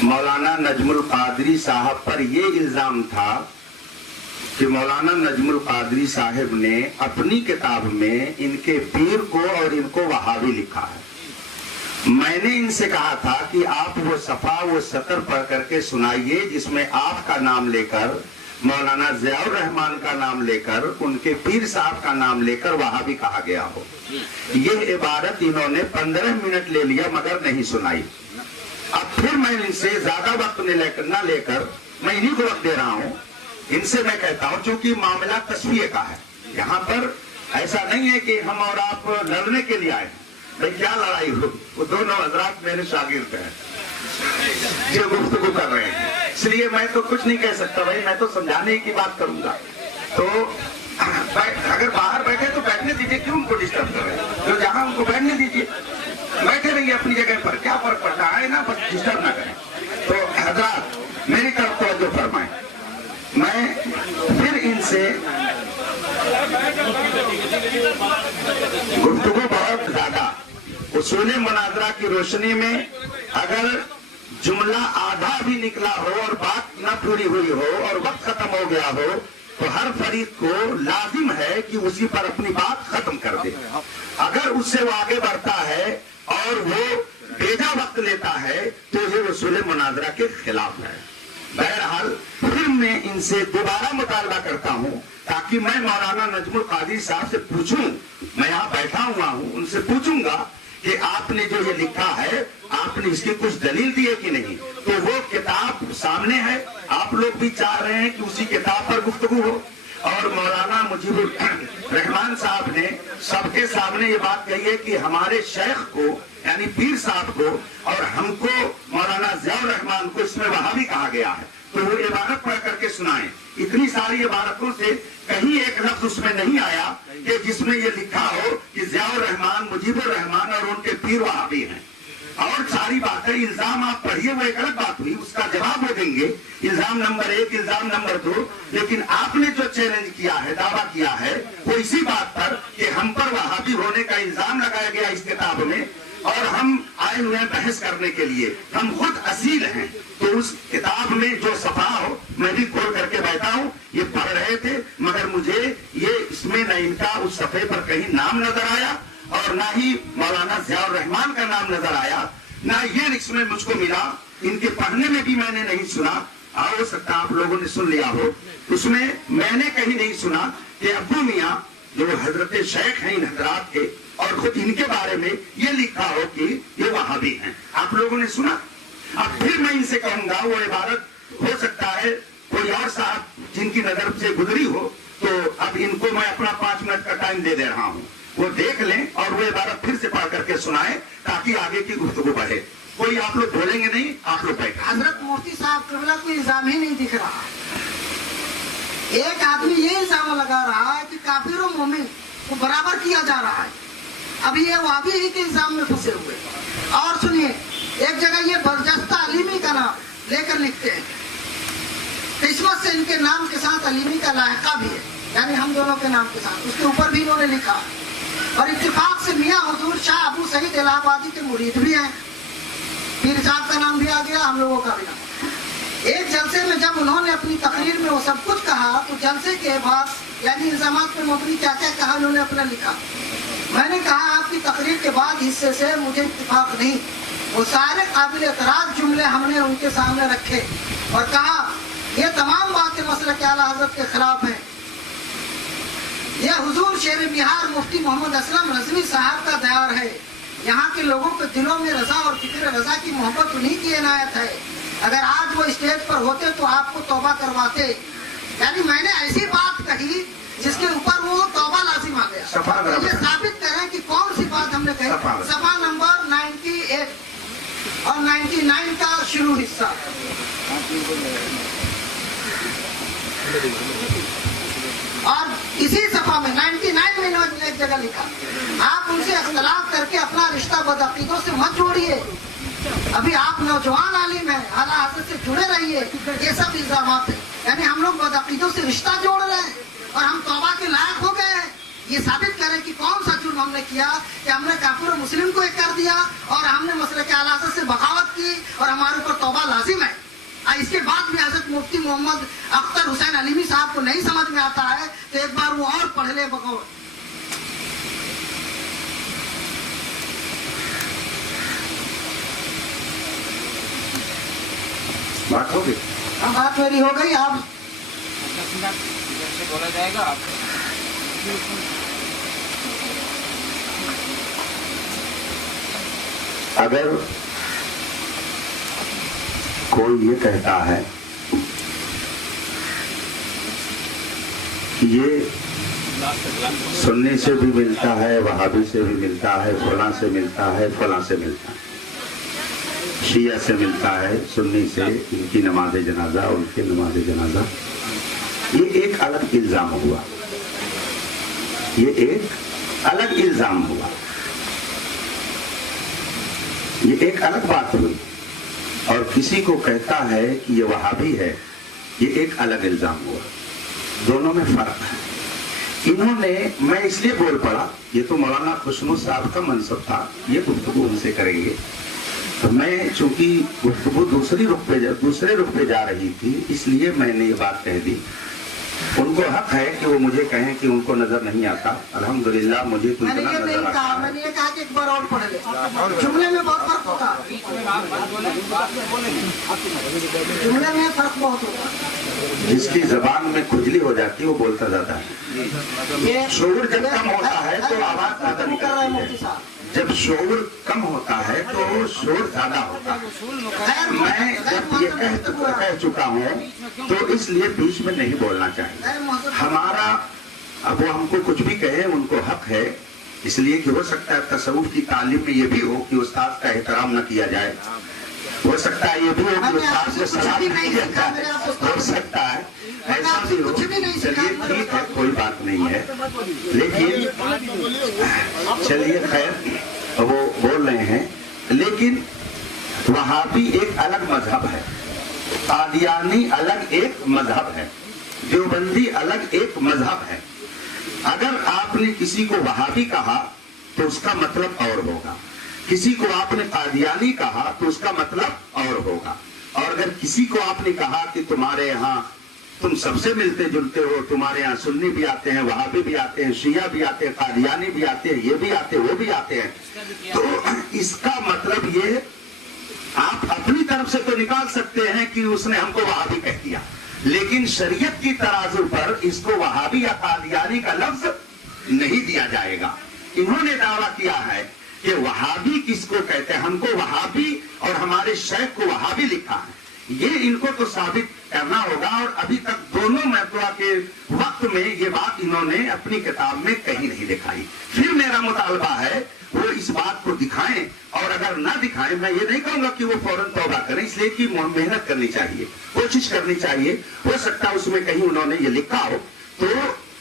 मौलाना नजमुल कादरी साहब पर ये इल्जाम था कि मौलाना नजमुल कादरी साहब ने अपनी किताब में इनके पीर को और इनको वहाबी लिखा है। मैंने इनसे कहा था कि आप वो सफा वो सतर पढ़ करके सुनाइए जिसमें आपका नाम लेकर, मौलाना ज़ियाउर रहमान का नाम लेकर, उनके पीर साहब का नाम लेकर वहाबी कहा गया हो। यह इबारत इन्होंने 15 मिनट ले लिया मगर नहीं सुनाई। अब फिर मैं इनसे ज्यादा वक्त न लेकर मैं इन्हीं को वक्त दे रहा हूँ। इनसे मैं कहता हूँ, चूंकि मामला तस्वीर का है, यहाँ पर ऐसा नहीं है कि हम और आप लड़ने के लिए आए। भाई क्या लड़ाई हो, वो दोनों हजरात मेरे शागिर्द हैं जो गुफ्तगू कर रहे हैं, इसलिए मैं तो कुछ नहीं कह सकता। भाई मैं तो समझाने की बात करूंगा। तो अगर बाहर बैठे तो बैठने दीजिए, क्यों उनको डिस्टर्ब कर रहे हैं? जो जहाँ उनको बैठने दीजिए, बैठे रहिए अपनी जगह पर, क्या फर्क पड़ता है ना, बस डिस्टर्ब ना करें। तो हजरात मेरी तरफ तवज्जो फरमाएं। मैं फिर इनसे गुफ्तगू बहुत ज्यादा उसूल मुनाजरा की रोशनी में अगर जुमला आधा भी निकला हो और बात न पूरी हुई हो और वक्त खत्म हो गया हो तो हर फरीक को लाजिम है कि उसी पर अपनी बात खत्म कर दे। अगर उससे वो आगे बढ़ता है और वो बेजा वक्त लेता है तो ये उसूल मुनाजरा के खिलाफ है। बहरहाल फिर मैं इनसे दोबारा मुतालबा करता हूँ ताकि मैं मौलाना नजमुल कादरी साहब से पूछूं, मैं यहाँ बैठा हुआ हूँ, उनसे पूछूंगा कि आपने जो ये लिखा है आपने इसकी कुछ दलील दी है कि नहीं। तो वो किताब सामने है, आप लोग भी चाह रहे हैं कि उसी किताब पर गुफ्तगू हो। और मौलाना मुजीबुर रहमान साहब ने सबके सामने ये बात कही है कि हमारे शेख को यानी पीर साहब को और हमको मौलाना ज़ियाउर रहमान को इसमें वहाबी कहा गया है। तो वो इबारत पढ़ करके सुनाएं। इतनी सारी इबारतों से कहीं एक लफ्ज उसमें नहीं आया कि जिसमें ये लिखा हो कि ज़ियाउर रहमान, मुजीबुर रहमान और उनके पीर वहाबी हैं। और सारी बातें इल्जाम आप पढ़िए, वो एक अलग बात हुई, उसका जवाब वो देंगे। इल्जाम नंबर 1, इल्जाम नंबर 2। लेकिन आपने जो चैलेंज किया है, दावा किया है, वो इसी बात पर कि हम पर वहाबी होने का इल्जाम लगाया गया इस किताब में और हम आए हुए हैं बहस करने के लिए। हम खुद असील हैं। तो उस किताब में जो सफा हो मैं भी खोल करके बैठा हूँ, ये पढ़ रहे थे मगर मुझे ये इसमें न इनका उस सफे पर कहीं नाम नजर आया और ना ही मौलाना ज़ियाउर रहमान का नाम नजर आया, ना ये इसमें मुझको मिला इनके पढ़ने में भी मैंने नहीं सुना, हो सकता आप लोगों ने सुन लिया हो, उसमें मैंने कहीं नहीं सुना कि अब्दू मियाँ जो हजरत शेख हैं इन हजरात के, और खुद इनके बारे में ये लिखा हो कि ये वहाबी हैं। आप लोगों ने सुना? अब फिर मैं इनसे कहूंगा, वो इबारत हो सकता है कोई और साहब जिनकी नजर से गुजरी हो, तो अब इनको मैं अपना 5 मिनट का टाइम दे रहा हूँ, वो देख लें और वो इबारत फिर से पढ़ करके सुनाए ताकि आगे की गुफ्तगू बढ़े। कोई आप लोग बोलेंगे नहीं, आप लोग बैठे। हजरत मुफ्ती साहब किबला कोई इल्जाम ही नहीं दिख रहा। एक आदमी ये इल्जाम लगा रहा है कि काफिर और मोमिन को बराबर किया जा रहा है। अभी ये वाबी ही के इल्जाम में फंसे हुए। और सुनिए, एक जगह ये बरजस्ता अलीमी का नाम लेकर लिखते हैं, किस्मत से इनके नाम के साथ अलीमी का लायका भी है, यानी हम दोनों के नाम के साथ, उसके ऊपर भी इन्होंने लिखा। और इत्तेफाक से मियाँ हुजूर शाह अबू सईद इलाहाबादी के मुरीद भी हैं, पीर साहब का नाम भी आ गया, हम लोगों का भी नाम। एक जलसे में जब उन्होंने अपनी तकरीर में वो सब कुछ कहा, तो जलसे के बाद यानी इल्जामात पे मबनी क्या क्या कहा उन्होंने अपना लिखा। मैंने कहा आपकी तकरीर के बाद हिस्से से मुझे इत्तेफाक नहीं, वो सारे काबिल एतराज जुमले हमने उनके सामने रखे और कहा ये तमाम बातें मसलक आला हज़रत के खिलाफ हैं। यह हुजूर शेर बिहार मुफ्ती मोहम्मद असलम रज़वी साहब का दयार है। यहाँ के लोगों के दिलों में रजा और फिक्र रजा की मोहब्बत उन्हीं की इनायत है। अगर आज वो स्टेज पर होते तो आपको तौबा करवाते। यानी मैंने ऐसी बात कही जिसके ऊपर वो तौबा लाजिम आ गया। ये साबित करें कि कौन सी बात हमने कही। सफा नंबर 98 और 99 का शुरू हिस्सा। और इसी सफा में 99 में इन्होंने एक जगह लिखा, आप उनसे अख्तलाफ करके अपना रिश्ता बदअकीदों से मत जोड़िए। अभी आप नौजवान आलिम हैं, आला हज़रत से जुड़े रहिए। ये सब इल्जामात है, यानी हम लोग बदअकीदों से रिश्ता जोड़ रहे हैं और हम तौबा के लायक हो गए हैं। ये साबित करें कि कौन सा जुर्म हमने किया कि हमने काफिर और मुस्लिम को एक कर दिया और हमने मसले के आला हज़रत से बगावत की और हमारे ऊपर तौबा लाजिम है। इसके बाद भी हजरत मुफ्ती मोहम्मद अख्तर हुसैन अलीमी साहब को नहीं समझ में आता है तो एक बार वो और पढ़ ले बगौर। बात हो गई? हाँ, बात मेरी हो गई। आप बोला जाएगा। अगर कोई ये कहता है कि ये सुन्नी से भी मिलता है, वहाबी से भी मिलता है, फलां से मिलता है, फलां से मिलता है, शिया से मिलता है, सुन्नी से इनकी नमाज जनाजा, उनकी नमाज जनाजा, ये एक अलग इल्जाम हुआ। ये एक अलग इल्जाम हुआ, ये एक अलग बात हुई। और किसी को कहता है कि ये वहाबी है, ये एक अलग इल्जाम हुआ। दोनों में फर्क है। इन्होंने, मैं इसलिए बोल पड़ा, ये तो मौलाना खुशनू साहब का मनसब था, ये गुफ्तगू उनसे करेंगे, तो मैं चूंकि गुफ्तगू दूसरे रुख पे जा रही थी, इसलिए मैंने ये बात कह दी। उनको हक है कि वो मुझे कहें कि उनको नजर नहीं आता। अल्हम्दुलिल्लाह मुझे तो इतना नजर आता है। मैंने ये कहा कि एक बार और पढ़ ले, जुमले में बहुत फर्क होता है, जुमले में फर्क बहुत होता है। जिसकी जबान में खुजली हो जाती है वो बोलता जाता है। शोर जब कम होता है तो आवाज ज्यादा निकलती है, जब शोर कम होता है तो शोर ज्यादा होता है। मैं जब ये कह चुका हूँ तो इसलिए बीच में नहीं बोलना चाहिए। हमारा, अब वो हमको कुछ भी कहे, उनको हक है, इसलिए कि हो सकता है तसव्वुफ की तालीम में ये भी हो कि उस्ताद का एहतराम न किया जाए, हो सकता है ये भी हो कि उस्ताद से सलाम नहीं किया जाए, हो सकता है ऐसा भी हो। चलिए ठीक है, कोई बात नहीं है, लेकिन चलिए खैर वो बोल रहे हैं। लेकिन वहाबी एक अलग मजहब है, कादियानी अलग एक मजहब है, देवबंदी अलग एक मजहब है। अगर आपने किसी को वहाबी कहा तो उसका मतलब और होगा, किसी को आपने कादियानी कहा तो उसका मतलब और होगा। और अगर किसी को आपने कहा कि तुम्हारे यहाँ तुम सबसे मिलते जुलते हो, तुम्हारे यहाँ सुन्नी भी आते हैं, वहाबी भी आते हैं, शिया भी आते हैं, कादियानी भी आते हैं, ये भी आते हैं, वो भी आते हैं, तो इसका मतलब ये आप अपनी طرف سے تو نکال سکتے ہیں کہ اس نے ہم کو وہابی کہہ دیا، لیکن شریعت کی ترازو پر اس کو وہابی یا قادیانی کا لفظ نہیں دیا جائے گا۔ انہوں نے دعویٰ کیا ہے کہ وہابی کس کو کہتے ہیں، ہم کو وہابی اور ہمارے شیخ کو وہابی لکھا ہے، یہ ان کو تو ثابت کرنا ہوگا، اور ابھی تک دونوں مرتبہ کے وقت میں یہ بات انہوں نے اپنی کتاب میں کہیں نہیں دکھائی۔ پھر میرا مطالبہ ہے وہ اس بات کو دکھائیں، اور اگر نہ دکھائیں میں یہ نہیں کہوں گا کہ وہ فوراً توبہ کریں، اس لیے کہ محنت کرنی چاہیے، کوشش کرنی چاہیے، ہو سکتا ہے اس میں کہیں انہوں نے یہ لکھا ہو، تو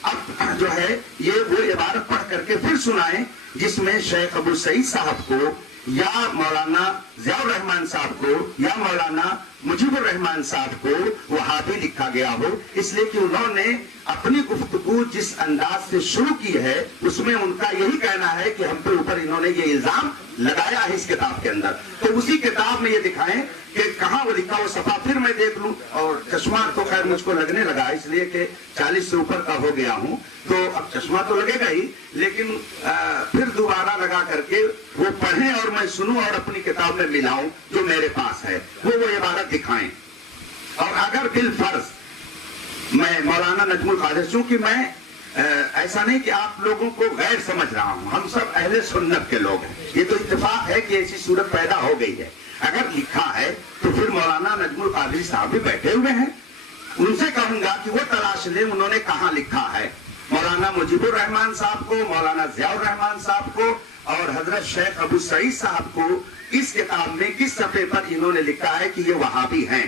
اب جو ہے یہ وہ عبارت پڑھ کر کے پھر سنائیں جس میں شیخ ابو سعید صاحب کو یا مولانا ضیاء الرحمان صاحب کو یا مولانا مجیب الرحمان صاحب کو وہابی لکھا گیا ہو، اس لیے کہ انہوں نے اپنی گفتگو جس انداز سے شروع کی ہے اس میں ان کا یہی کہنا ہے کہ ہم پہ اوپر انہوں نے یہ الزام لگایا ہے اس کتاب کے اندر، تو اسی کتاب میں یہ دکھائیں کہ کہاں وہ لکھا، وہ صفحہ پھر میں دیکھ لوں، اور چشمہ تو خیر مجھ کو لگنے لگا اس لیے کہ 40 سے اوپر کا ہو گیا ہوں، تو اب چشمہ تو لگے گا ہی، لیکن پھر دوبارہ لگا کر کے وہ پڑھیں اور میں سنوں اور اپنی کتاب میں ملاؤں جو میرے پاس ہے، وہ عبارت دکھائیں۔ اور اگر بالفرض میں مولانا نجم القادری، چونکہ میں ایسا نہیں کہ آپ لوگوں کو غیر سمجھ رہا ہوں، ہم سب اہل سنت کے لوگ ہیں، یہ تو اتفاق ہے کہ ایسی صورت پیدا ہو گئی ہے، اگر لکھا ہے تو پھر مولانا نجم القادری صاحب بھی بیٹھے ہوئے ہیں، ان سے کہوں گا کہ وہ تلاش لیں انہوں نے کہاں لکھا ہے، مولانا مجیب الرحمان صاحب کو، مولانا ضیاء الرحمان صاحب کو اور حضرت شیخ ابو سعید صاحب کو اس کتاب میں کس صفحے پر انہوں نے لکھا ہے کہ یہ وہابی ہیں۔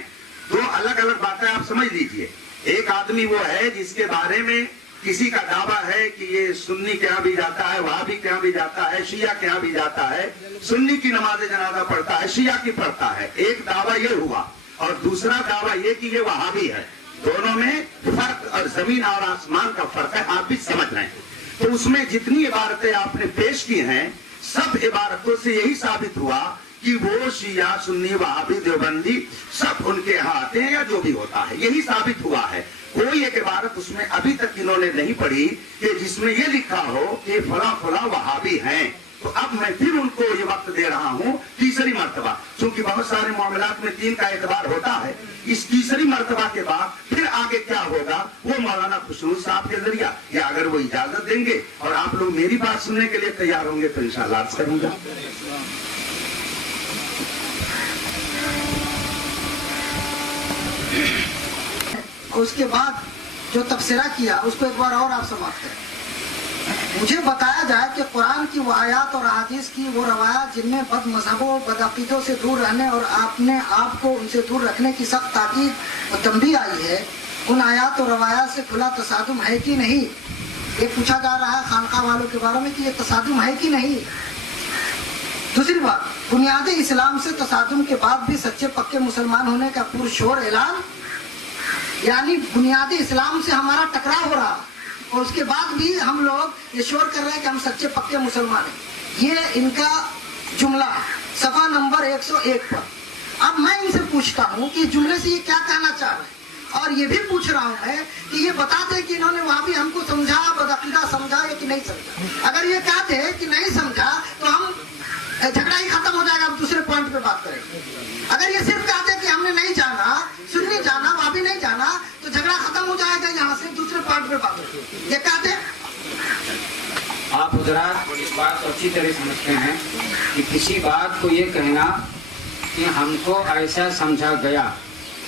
دو الگ الگ باتیں آپ سمجھ لیجئے، ایک آدمی وہ ہے جس کے بارے میں کسی کا دعویٰ ہے کہ یہ سنی کے ہاں بھی جاتا ہے، وہابی کے ہاں بھی جاتا ہے، شیعہ کے ہاں بھی جاتا ہے، سنی کی نماز جنازہ پڑھتا ہے، شیعہ کی پڑھتا ہے، ایک دعویٰ یہ ہوا، اور دوسرا دعویٰ یہ کہ یہ وہابی ہے، دونوں میں فرق اور زمین اور آسمان کا فرق ہے، آپ بھی سمجھ رہے ہیں۔ تو اس میں جتنی عبارتیں آپ نے پیش کی ہیں سب عبارتوں سے یہی ثابت ہوا کہ وہ شیعہ سنی وہابی دیوبندی سب ان کے ہاں آتے ہیں یا جو بھی ہوتا ہے، یہی ثابت ہوا ہے۔ کوئی ایک عبارت اس میں ابھی تک انہوں نے نہیں پڑھی کہ جس میں یہ لکھا ہو کہ فلاں فلاں وہابی ہیں، تو اب میں پھر ان کو یہ وقت دے رہا ہوں تیسری مرتبہ، چونکہ بہت سارے معاملات میں 3 کا اعتبار ہوتا ہے، اس تیسری مرتبہ کے بعد پھر آگے کیا ہوگا وہ مولانا خسرو صاحب کے ذریعہ، یا اگر وہ اجازت دیں گے اور آپ لوگ میری بات سننے کے لیے تیار ہوں گے تو انشاءاللہ عرض کروں گا۔ اس کے بعد جو تبصرہ کیا اس کو ایک بار اور آپ سماعت کریں۔ مجھے بتایا جائے کہ قرآن کی وہ آیات اور احادیث کی وہ روایات جن میں بد مذہبوں بد عقیدوں سے دور رہنے اور آپ نے آپ کو ان سے دور رکھنے کی سخت تاکید اور تنبیہ آئی ہے، ان آیات اور روایات سے کھلا تصادم ہے کہ نہیں، یہ پوچھا جا رہا ہے خانقاہ والوں کے بارے میں کہ یہ تصادم ہے کہ نہیں۔ دوسری بات، بنیادی اسلام سے تصادم کے بعد بھی سچے پکے مسلمان ہونے کا پرشور اعلان، یعنی بنیادی اسلام سے ہمارا ٹکراؤ ہو رہا اور اس کے بعد بھی ہم لوگ یہ شور کر رہے ہیں کہ ہم سچے پکے مسلمان ہیں، یہ ان کا جملہ صفحہ نمبر 101 پر۔ اب میں ان سے پوچھتا ہوں کہ جملے سے یہ کیا کہنا چاہ رہے ہیں، اور یہ بھی پوچھ رہا ہوں میں کہ یہ بتا دیں کہ انہوں نے وہاں بھی ہم کو سمجھا، بدعقیدہ سمجھا یا کہ نہیں سمجھا۔ اگر یہ کہتے ہیں کہ نہیں سمجھا تو ہم جھگڑا ہی ختم ہو جائے گا، ہم دوسرے پوائنٹ پہ بات کریں گے۔ اگر یہ صرف کہتے ہیں کہ ہم نے نہیں جانا، سنی جانا، وہاں بھی نہیں جانا، تو جھگڑا ختم ہو جائے گا، یہاں سے دوسرے پوائنٹ پہ بات کریں گے۔ یہ کہتے ہیں آپ حضرات اس بات کو اچھی طرح سمجھتے ہیں کہ کسی بات کو یہ کہنا کہ ہم کو ایسا سمجھا گیا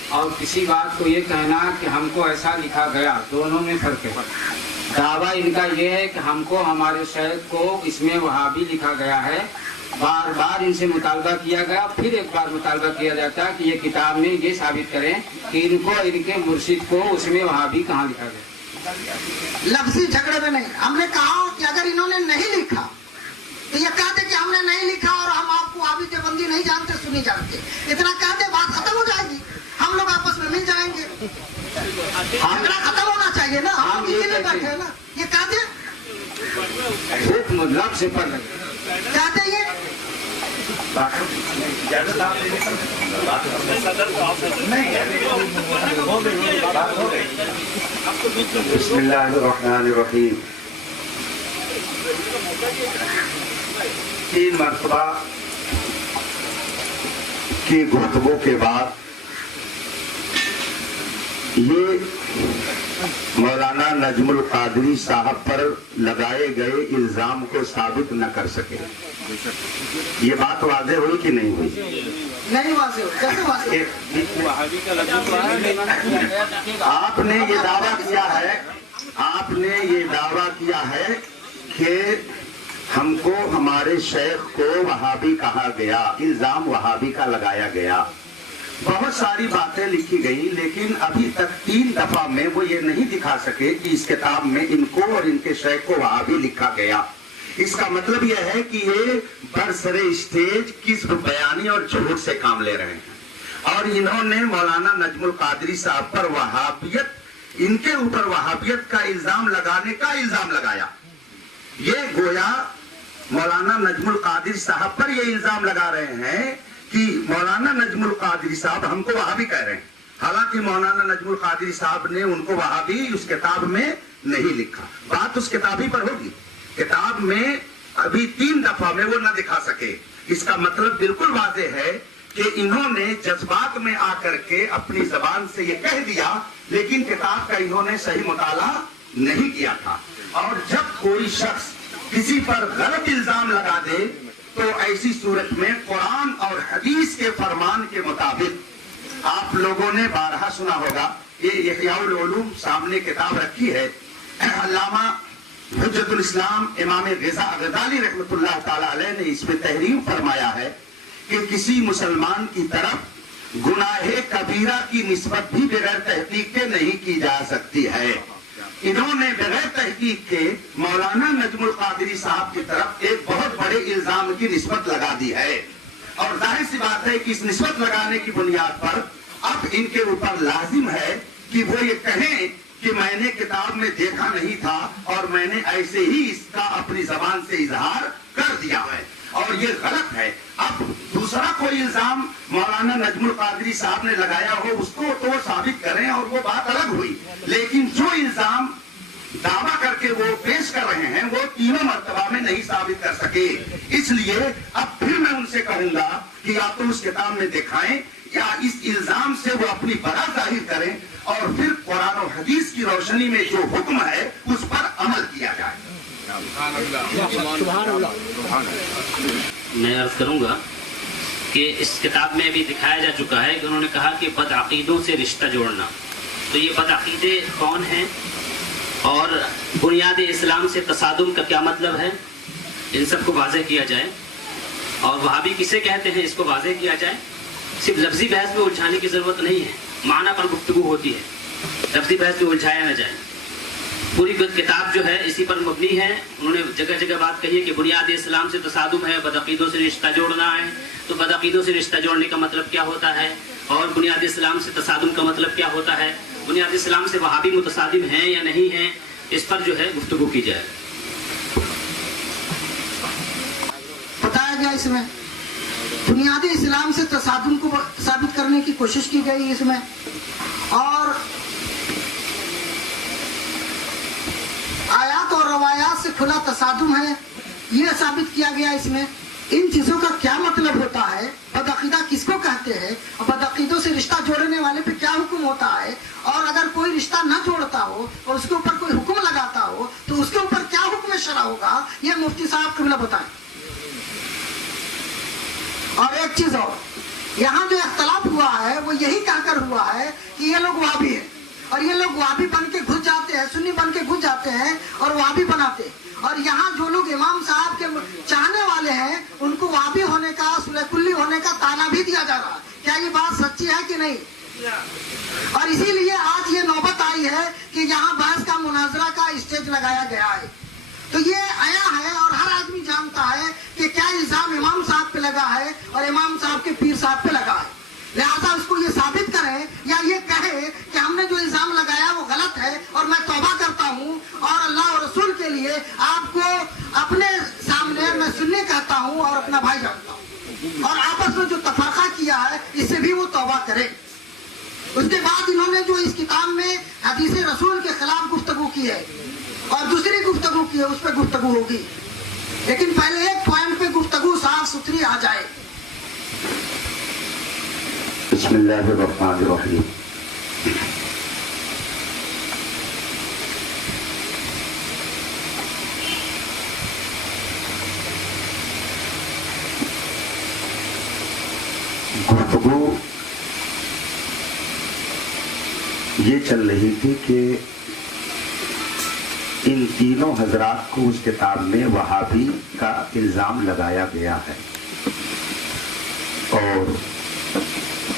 اور کسی بات کو یہ کہنا کہ ہم کو ایسا لکھا گیا، دونوں میں فرق ہے۔ دعویٰ ان کا یہ ہے کہ ہم کو ہمارے شیخ کو اس میں وہابی لکھا گیا ہے، بار بار ان سے مطالبہ کیا گیا، پھر ایک بار مطالبہ کیا جاتا ہے کہ یہ کتاب میں یہ ثابت کریں کہ ان کو ان کے مرشد کو اس میں وہابی کہاں لکھا گیا۔ لفظی جھگڑے میں نہیں، ہم نے کہا کہ اگر انہوں نے نہیں لکھا تو یہ کہتے کہ ہم نے نہیں لکھا اور ہم آپ کو وہابی دیوبندی نہیں جانتے، سنی جانتے، اتنا کہتے بات ختم ہو جائے گی، ہم لوگ آپس میں مل جائیں گے، جھگڑا ختم ہونا چاہیے نا، ہم اسی لیے بیٹھے ہیں نا۔ یہ کہتے لفظ سے پڑھ لگے کہتے یہ بسم اللہ الرحمن الرحیم۔ 3 مرتبہ की गुफ्तगू के बाद ये मौलाना नजमुल कादरी साहब पर लगाए गए इल्जाम को साबित न कर सके। ये बात वाज़ेह हुई कि नहीं हुई? नहीं वाज़ेह हुई। कैसे वाज़ेह? आपने ये दावा किया है कि हमको हमारे शेख को वहाबी कहा गया, इल्जाम वहाबी का लगाया गया। बहुत सारी बातें लिखी गई, लेकिन अभी तक 3 दफा में वो ये नहीं दिखा सके कि इस किताब में इनको और इनके शेख को वहाबी लिखा गया। इसका मतलब यह है कि ये बरसरे स्टेज किस्म बयानी और झूठ से काम ले रहे हैं और इन्होंने मौलाना नजमुल कादरी साहब पर वहाबियत, इनके ऊपर वहाबियत का इल्जाम लगाने का इल्जाम लगाया। ये गोया मौलाना नजमुल कादरी साहब पर ये इल्जाम लगा रहे हैं कि मौलाना नजमुल कादरी साहब हमको वहाबी कह रहे हैं, हालांकि मौलाना नजमुल कादरी साहब ने उनको वहाबी उस किताब में नहीं लिखा। बात उस किताब ही पर होगी। किताब में अभी 3 दफा में वो न दिखा सके। इसका मतलब बिल्कुल वाज़ेह है कि इन्होंने जज्बात में आकर के अपनी जबान से ये कह दिया, लेकिन किताब का इन्होंने सही मुताला नहीं किया था। और जब कोई शख्स किसी पर गलत इल्जाम लगा दे तो ऐसी सूरत में कुरान और हदीस के फरमान के मुताबिक, आप लोगों ने बारहा सुना होगा, ये इहयाउल उलूम सामने किताब रखी है, अल्लामा हुज्जतुल इस्लाम इमाम गज़ाली रहमतुल्लाह ताला अलैह ने इसमें तहरीर फरमाया है कि किसी मुसलमान की तरफ गुनाहे कबीरा की निस्बत भी बगैर तहकीक के नहीं की जा सकती है। इन्होंने बगैर तहकीक के मौलाना नजमुल कादरी साहब की तरफ एक बहुत बड़े इल्जाम की निस्बत लगा दी है और जाहिर सी बात है कि इस निस्बत लगाने की बुनियाद पर अब इनके ऊपर लाजिम है कि वो ये कहें कि मैंने किताब में देखा नहीं था और मैंने ऐसे ही इसका अपनी जबान से इजहार कर दिया है और ये गलत है। अब दूसरा कोई इल्जाम मौलाना नजमुल कादरी साहब ने लगाया हो उसको तो वो साबित करें और वो बात अलग हुई, लेकिन जो इल्जाम दावा करके वो पेश कर रहे हैं वो तीनों मर्तबा में नहीं साबित कर सके। इसलिए अब फिर मैं उनसे कहूंगा कि या तो उस किताब में दिखाएं या इस इल्जाम से वो अपनी बरात जाहिर करें और फिर कुरान और हदीस की रोशनी में जो हुक्म है उस पर अमल किया जाए। मैं अर्ज करूंगा कि इस किताब में भी दिखाया जा चुका है कि उन्होंने कहा कि बदअकीदों से रिश्ता जोड़ना, तो ये बदअकीदे कौन हैं और बुनियाद इस्लाम से तसादुम का क्या मतलब है, इन सबको वाज़ेह किया जाए। और वहाबी किसे कहते हैं इसको वाज़ेह किया जाए। सिर्फ लफ्जी बहस में उलझाने की ज़रूरत नहीं है, माना पर गुफ्तगू होती है, लफ्जी बहस में उलझाया न जाए। पूरी किताब जो है इसी पर मबनी है। उन्होंने जगह जगह बात कही है कि बुनियाद इस्लाम से तसादुम है, बदअकीदों से रिश्ता जोड़ना है, तो बदअकीदों से रिश्ता जोड़ने का मतलब क्या होता है और बुनियाद इस्लाम से तसादुम का मतलब क्या होता है, बुनियाद इस्लाम से वहाबी मुतसादिम हैं या नहीं हैं, इस पर जो है गुफ्तगू की जाए। बताया गया इसमें बुनियादी इस्लाम से तसादुम को साबित करने की कोशिश की गई इसमें, और आयात और रवायात से खुला तसादुम है ये साबित किया गया इसमें। इन चीजों का क्या मतलब होता है, बदअकीदा किसको कहते हैं, बदअकीदों से रिश्ता जोड़ने वाले पे क्या हुक्म होता है, और अगर कोई रिश्ता न जोड़ता हो और उसके ऊपर कोई हुक्म लगाता हो तो उसके ऊपर क्या हुक्म शरा होगा, ये मुफ्ती साहब कबीला बताएं। और एक चीज और, यहाँ जो इख्तलाफ हुआ है वो यही कहकर हुआ है कि ये लोग वहाबी है और ये लोग वहाबी बन के घुस जाते हैं, सुन्नी बन के घुस जाते हैं और वहाबी बनाते हैं। और यहाँ जो लोग इमाम साहब के चाहने वाले हैं उनको वहाबी होने का, सुलकुल्ली होने का ताना भी दिया जा रहा है। क्या ये बात सच्ची है कि नहीं? और इसीलिए आज ये नौबत आई है कि यहाँ बहस का मुनाजरा का स्टेज लगाया गया है। तो ये आया है और हर आदमी जानता है कि क्या इल्जाम इमाम साहब पे लगा है और इमाम साहब के पीर साहब पे लगा है। लिहाजा उसको ये साबित करे या ये कहे कि हमने जो इल्जाम लगाया वो गलत है और मैं तौबा करता हूँ और अल्लाह और रसूल के लिए आपको अपने सामने मैं सुनने कहता हूँ और अपना भाई जानता हूँ, और आपस में जो तफरका किया है इससे भी वो तौबा करे। उसके बाद इन्होंने जो इस किताब में हदीस रसूल के खिलाफ गुफ्तगू की है और दूसरी गुफ्तगू की है उस पर गुफ्तगू होगी, लेकिन पहले एक पॉइंट पे गुफ्तगू साफ सुथरी आ जाए। بسم اللہ الرحمن الرحیم. گفتگو یہ چل رہی تھی کہ ان تینوں حضرات کو اس کتاب میں وہابی کا الزام لگایا گیا ہے اور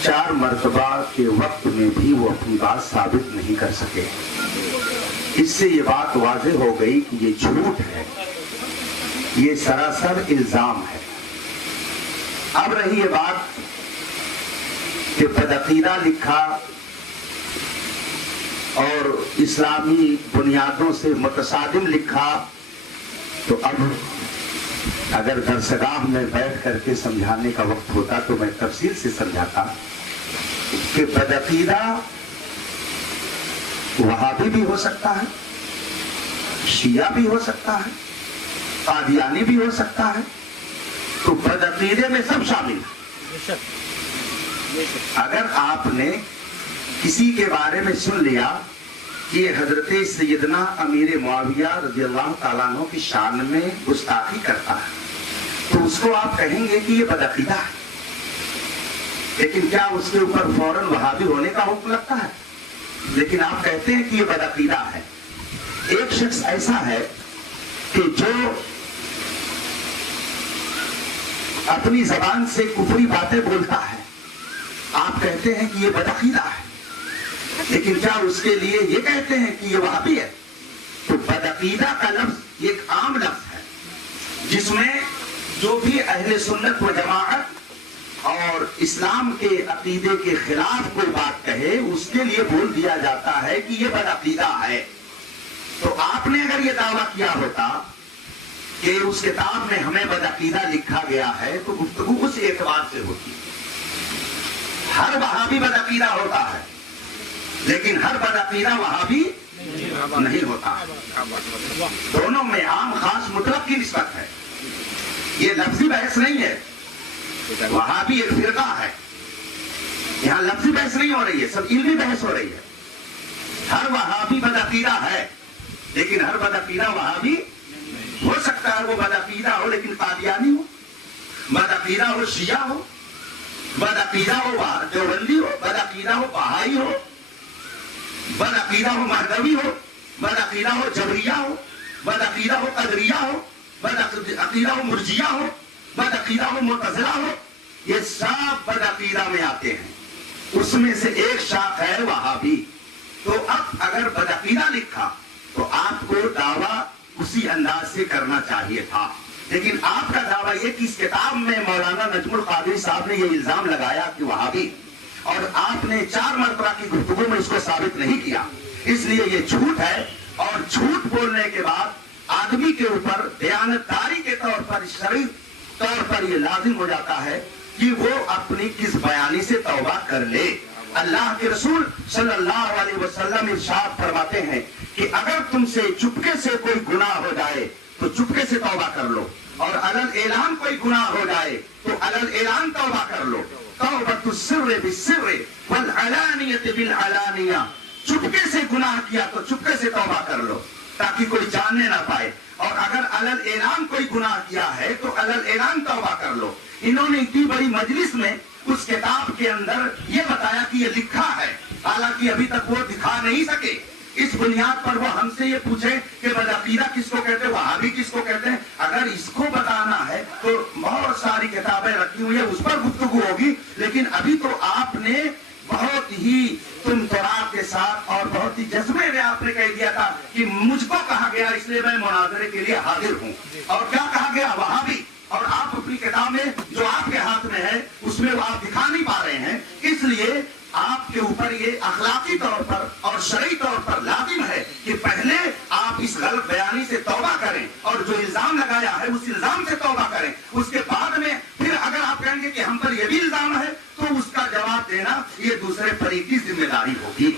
4 مرتبہ کے وقت میں بھی وہ اپنی بات ثابت نہیں کر سکے. اس سے یہ بات واضح ہو گئی کہ یہ جھوٹ ہے, یہ سراسر الزام ہے. اب رہی یہ بات کہ بدعقیدہ لکھا اور اسلامی بنیادوں سے متصادم لکھا, تو اب اگر درسگاہ میں بیٹھ کر کے سمجھانے کا وقت ہوتا تو میں تفصیل سے سمجھاتا کہ بدعقیدہ وہابی بھی ہو سکتا ہے, شیعہ بھی ہو سکتا ہے, قادیانی بھی ہو سکتا ہے, تو بدعقیدے میں سب شامل ہیں. اگر آپ نے کسی کے بارے میں سن لیا کہ یہ حضرت سیدنا امیر معاویہ رضی اللہ تعالیٰ عنہ کی شان میں گستاخی کرتا ہے تو اس کو آپ کہیں گے کہ یہ بدعقیدہ ہے, لیکن کیا اس کے اوپر فوراً وہابی ہونے کا حکم لگتا ہے؟ لیکن آپ کہتے ہیں کہ یہ بدعقیدہ ہے. ایک شخص ایسا ہے کہ جو اپنی زبان سے کفری باتیں بولتا ہے, آپ کہتے ہیں کہ یہ بدعقیدہ ہے, لیکن کیا اس کے لیے یہ کہتے ہیں کہ یہ وہابی ہے؟ تو بدعقیدہ کا لفظ ایک عام لفظ ہے جس میں جو بھی اہل سنت و جماعت اور اسلام کے عقیدے کے خلاف کوئی بات کہے اس کے لیے بول دیا جاتا ہے کہ یہ بدعقیدہ ہے. تو آپ نے اگر یہ دعویٰ کیا ہوتا کہ اس کتاب میں ہمیں بدعقیدہ لکھا گیا ہے تو گفتگو اس اعتبار سے ہوتی. ہر وہابی بدعقیدہ ہوتا ہے لیکن ہر بدعقیدہ وہابی نہیں ہوتا. دونوں میں عام خاص مطلق کی نسبت ہے, یہ لفظی بحث نہیں ہے. وہابی ایک فرقہ ہے, یہاں لفظی بحث نہیں ہو رہی ہے, سب علمی بحث ہو رہی ہے. ہر وہابی بدعقیدہ ہے لیکن ہر بدعقیدہ وہابی ہو سکتا ہے. وہ بدعقیدہ ہو لیکن قادیانی ہو, بدعقیدہ ہو شیعہ ہو, بدعقیدہ ہو دیوبندی ہو, بدعقیدہ ہو بہائی ہو, بدعقیدہ ہو مہدوی ہو, بدعقیدہ ہو جبریہ ہو, بدعقیدہ ہو قدریہ ہو, بدعقیدہ ہو مرجیہ ہو, بدعقیدہ ہو معتزلہ ہو. یہ سب بدعقیدہ میں آتے ہیں. اس میں سے ایک شاخ ہے وہابی. تو اب اگر بدعقیدہ لکھا تو آپ کو دعویٰ اسی انداز سے کرنا چاہیے تھا, لیکن آپ کا دعویٰ یہ کہ اس کتاب میں مولانا نجم القادری صاحب نے یہ الزام لگایا کہ وہابی, اور آپ نے 4 مرتبہ کی گفتگو میں اس کو ثابت نہیں کیا, اس لیے یہ جھوٹ ہے. اور جھوٹ بولنے کے بعد آدمی کے اوپر دیانتداری کے طور پر شرعی طور پر یہ لازم ہو جاتا ہے کہ وہ اپنی کس بیانی سے توبہ کر لے. اللہ کے رسول صلی اللہ علیہ وسلم ارشاد فرماتے ہیں کہ اگر تم سے چپکے سے کوئی گناہ ہو جائے تو چپکے سے توبہ کر لو, اور علل اعلان کوئی گناہ ہو جائے تو علل اعلان توبہ کر لو. توبۃ السر بالسر والعلانیۃ بالعلانیہ, چپکے سے گناہ کیا تو چپکے سے توبہ کر لو تاکہ کوئی جاننے نہ پائے, اور اگر علل اعلان کوئی گناہ کیا ہے تو علل اعلان توبہ کر لو. انہوں نے اتنی بڑی مجلس میں اس کتاب کے اندر یہ بتایا کہ یہ لکھا ہے, حالانکہ ابھی تک وہ دکھا نہیں سکے. اس بنیاد پر وہ ہم سے یہ پوچھے کہ بدعقیدہ کس کو کہتے ہیں, وہابی کس کو کہتے ہیں. اگر اس کو بتانا ہے تو بہت ساری کتابیں رکھی ہوئی ہیں, اس پر گفتگو ہوگی. لیکن ابھی تو آپ نے بہت ہی تمتراک کے ساتھ اور بہت ہی جذبے میں آپ نے کہہ دیا تھا کہ مجھ کو کہا گیا اس لیے میں مناظرے کے لیے حاضر ہوں. اور کیا کہا گیا؟ وہابی. اور آپ اپنی کتاب میں جو آپ کے ہاتھ میں ہے اس میں وہ آپ دکھا نہیں پا رہے ہیں. اس لیے آپ کے اوپر یہ اخلاقی طور پر اور شرعی طور پر لازم ہے کہ پہلے آپ اس غلط بیانی سے توبہ کریں اور جو الزام لگایا ہے اس الزام سے توبہ کریں. اس کے بعد میں پھر اگر آپ کہیں گے کہ ہم پر یہ بھی الزام ہے تو اس کا جواب دینا یہ دوسرے فریق کی ذمہ داری ہوگی.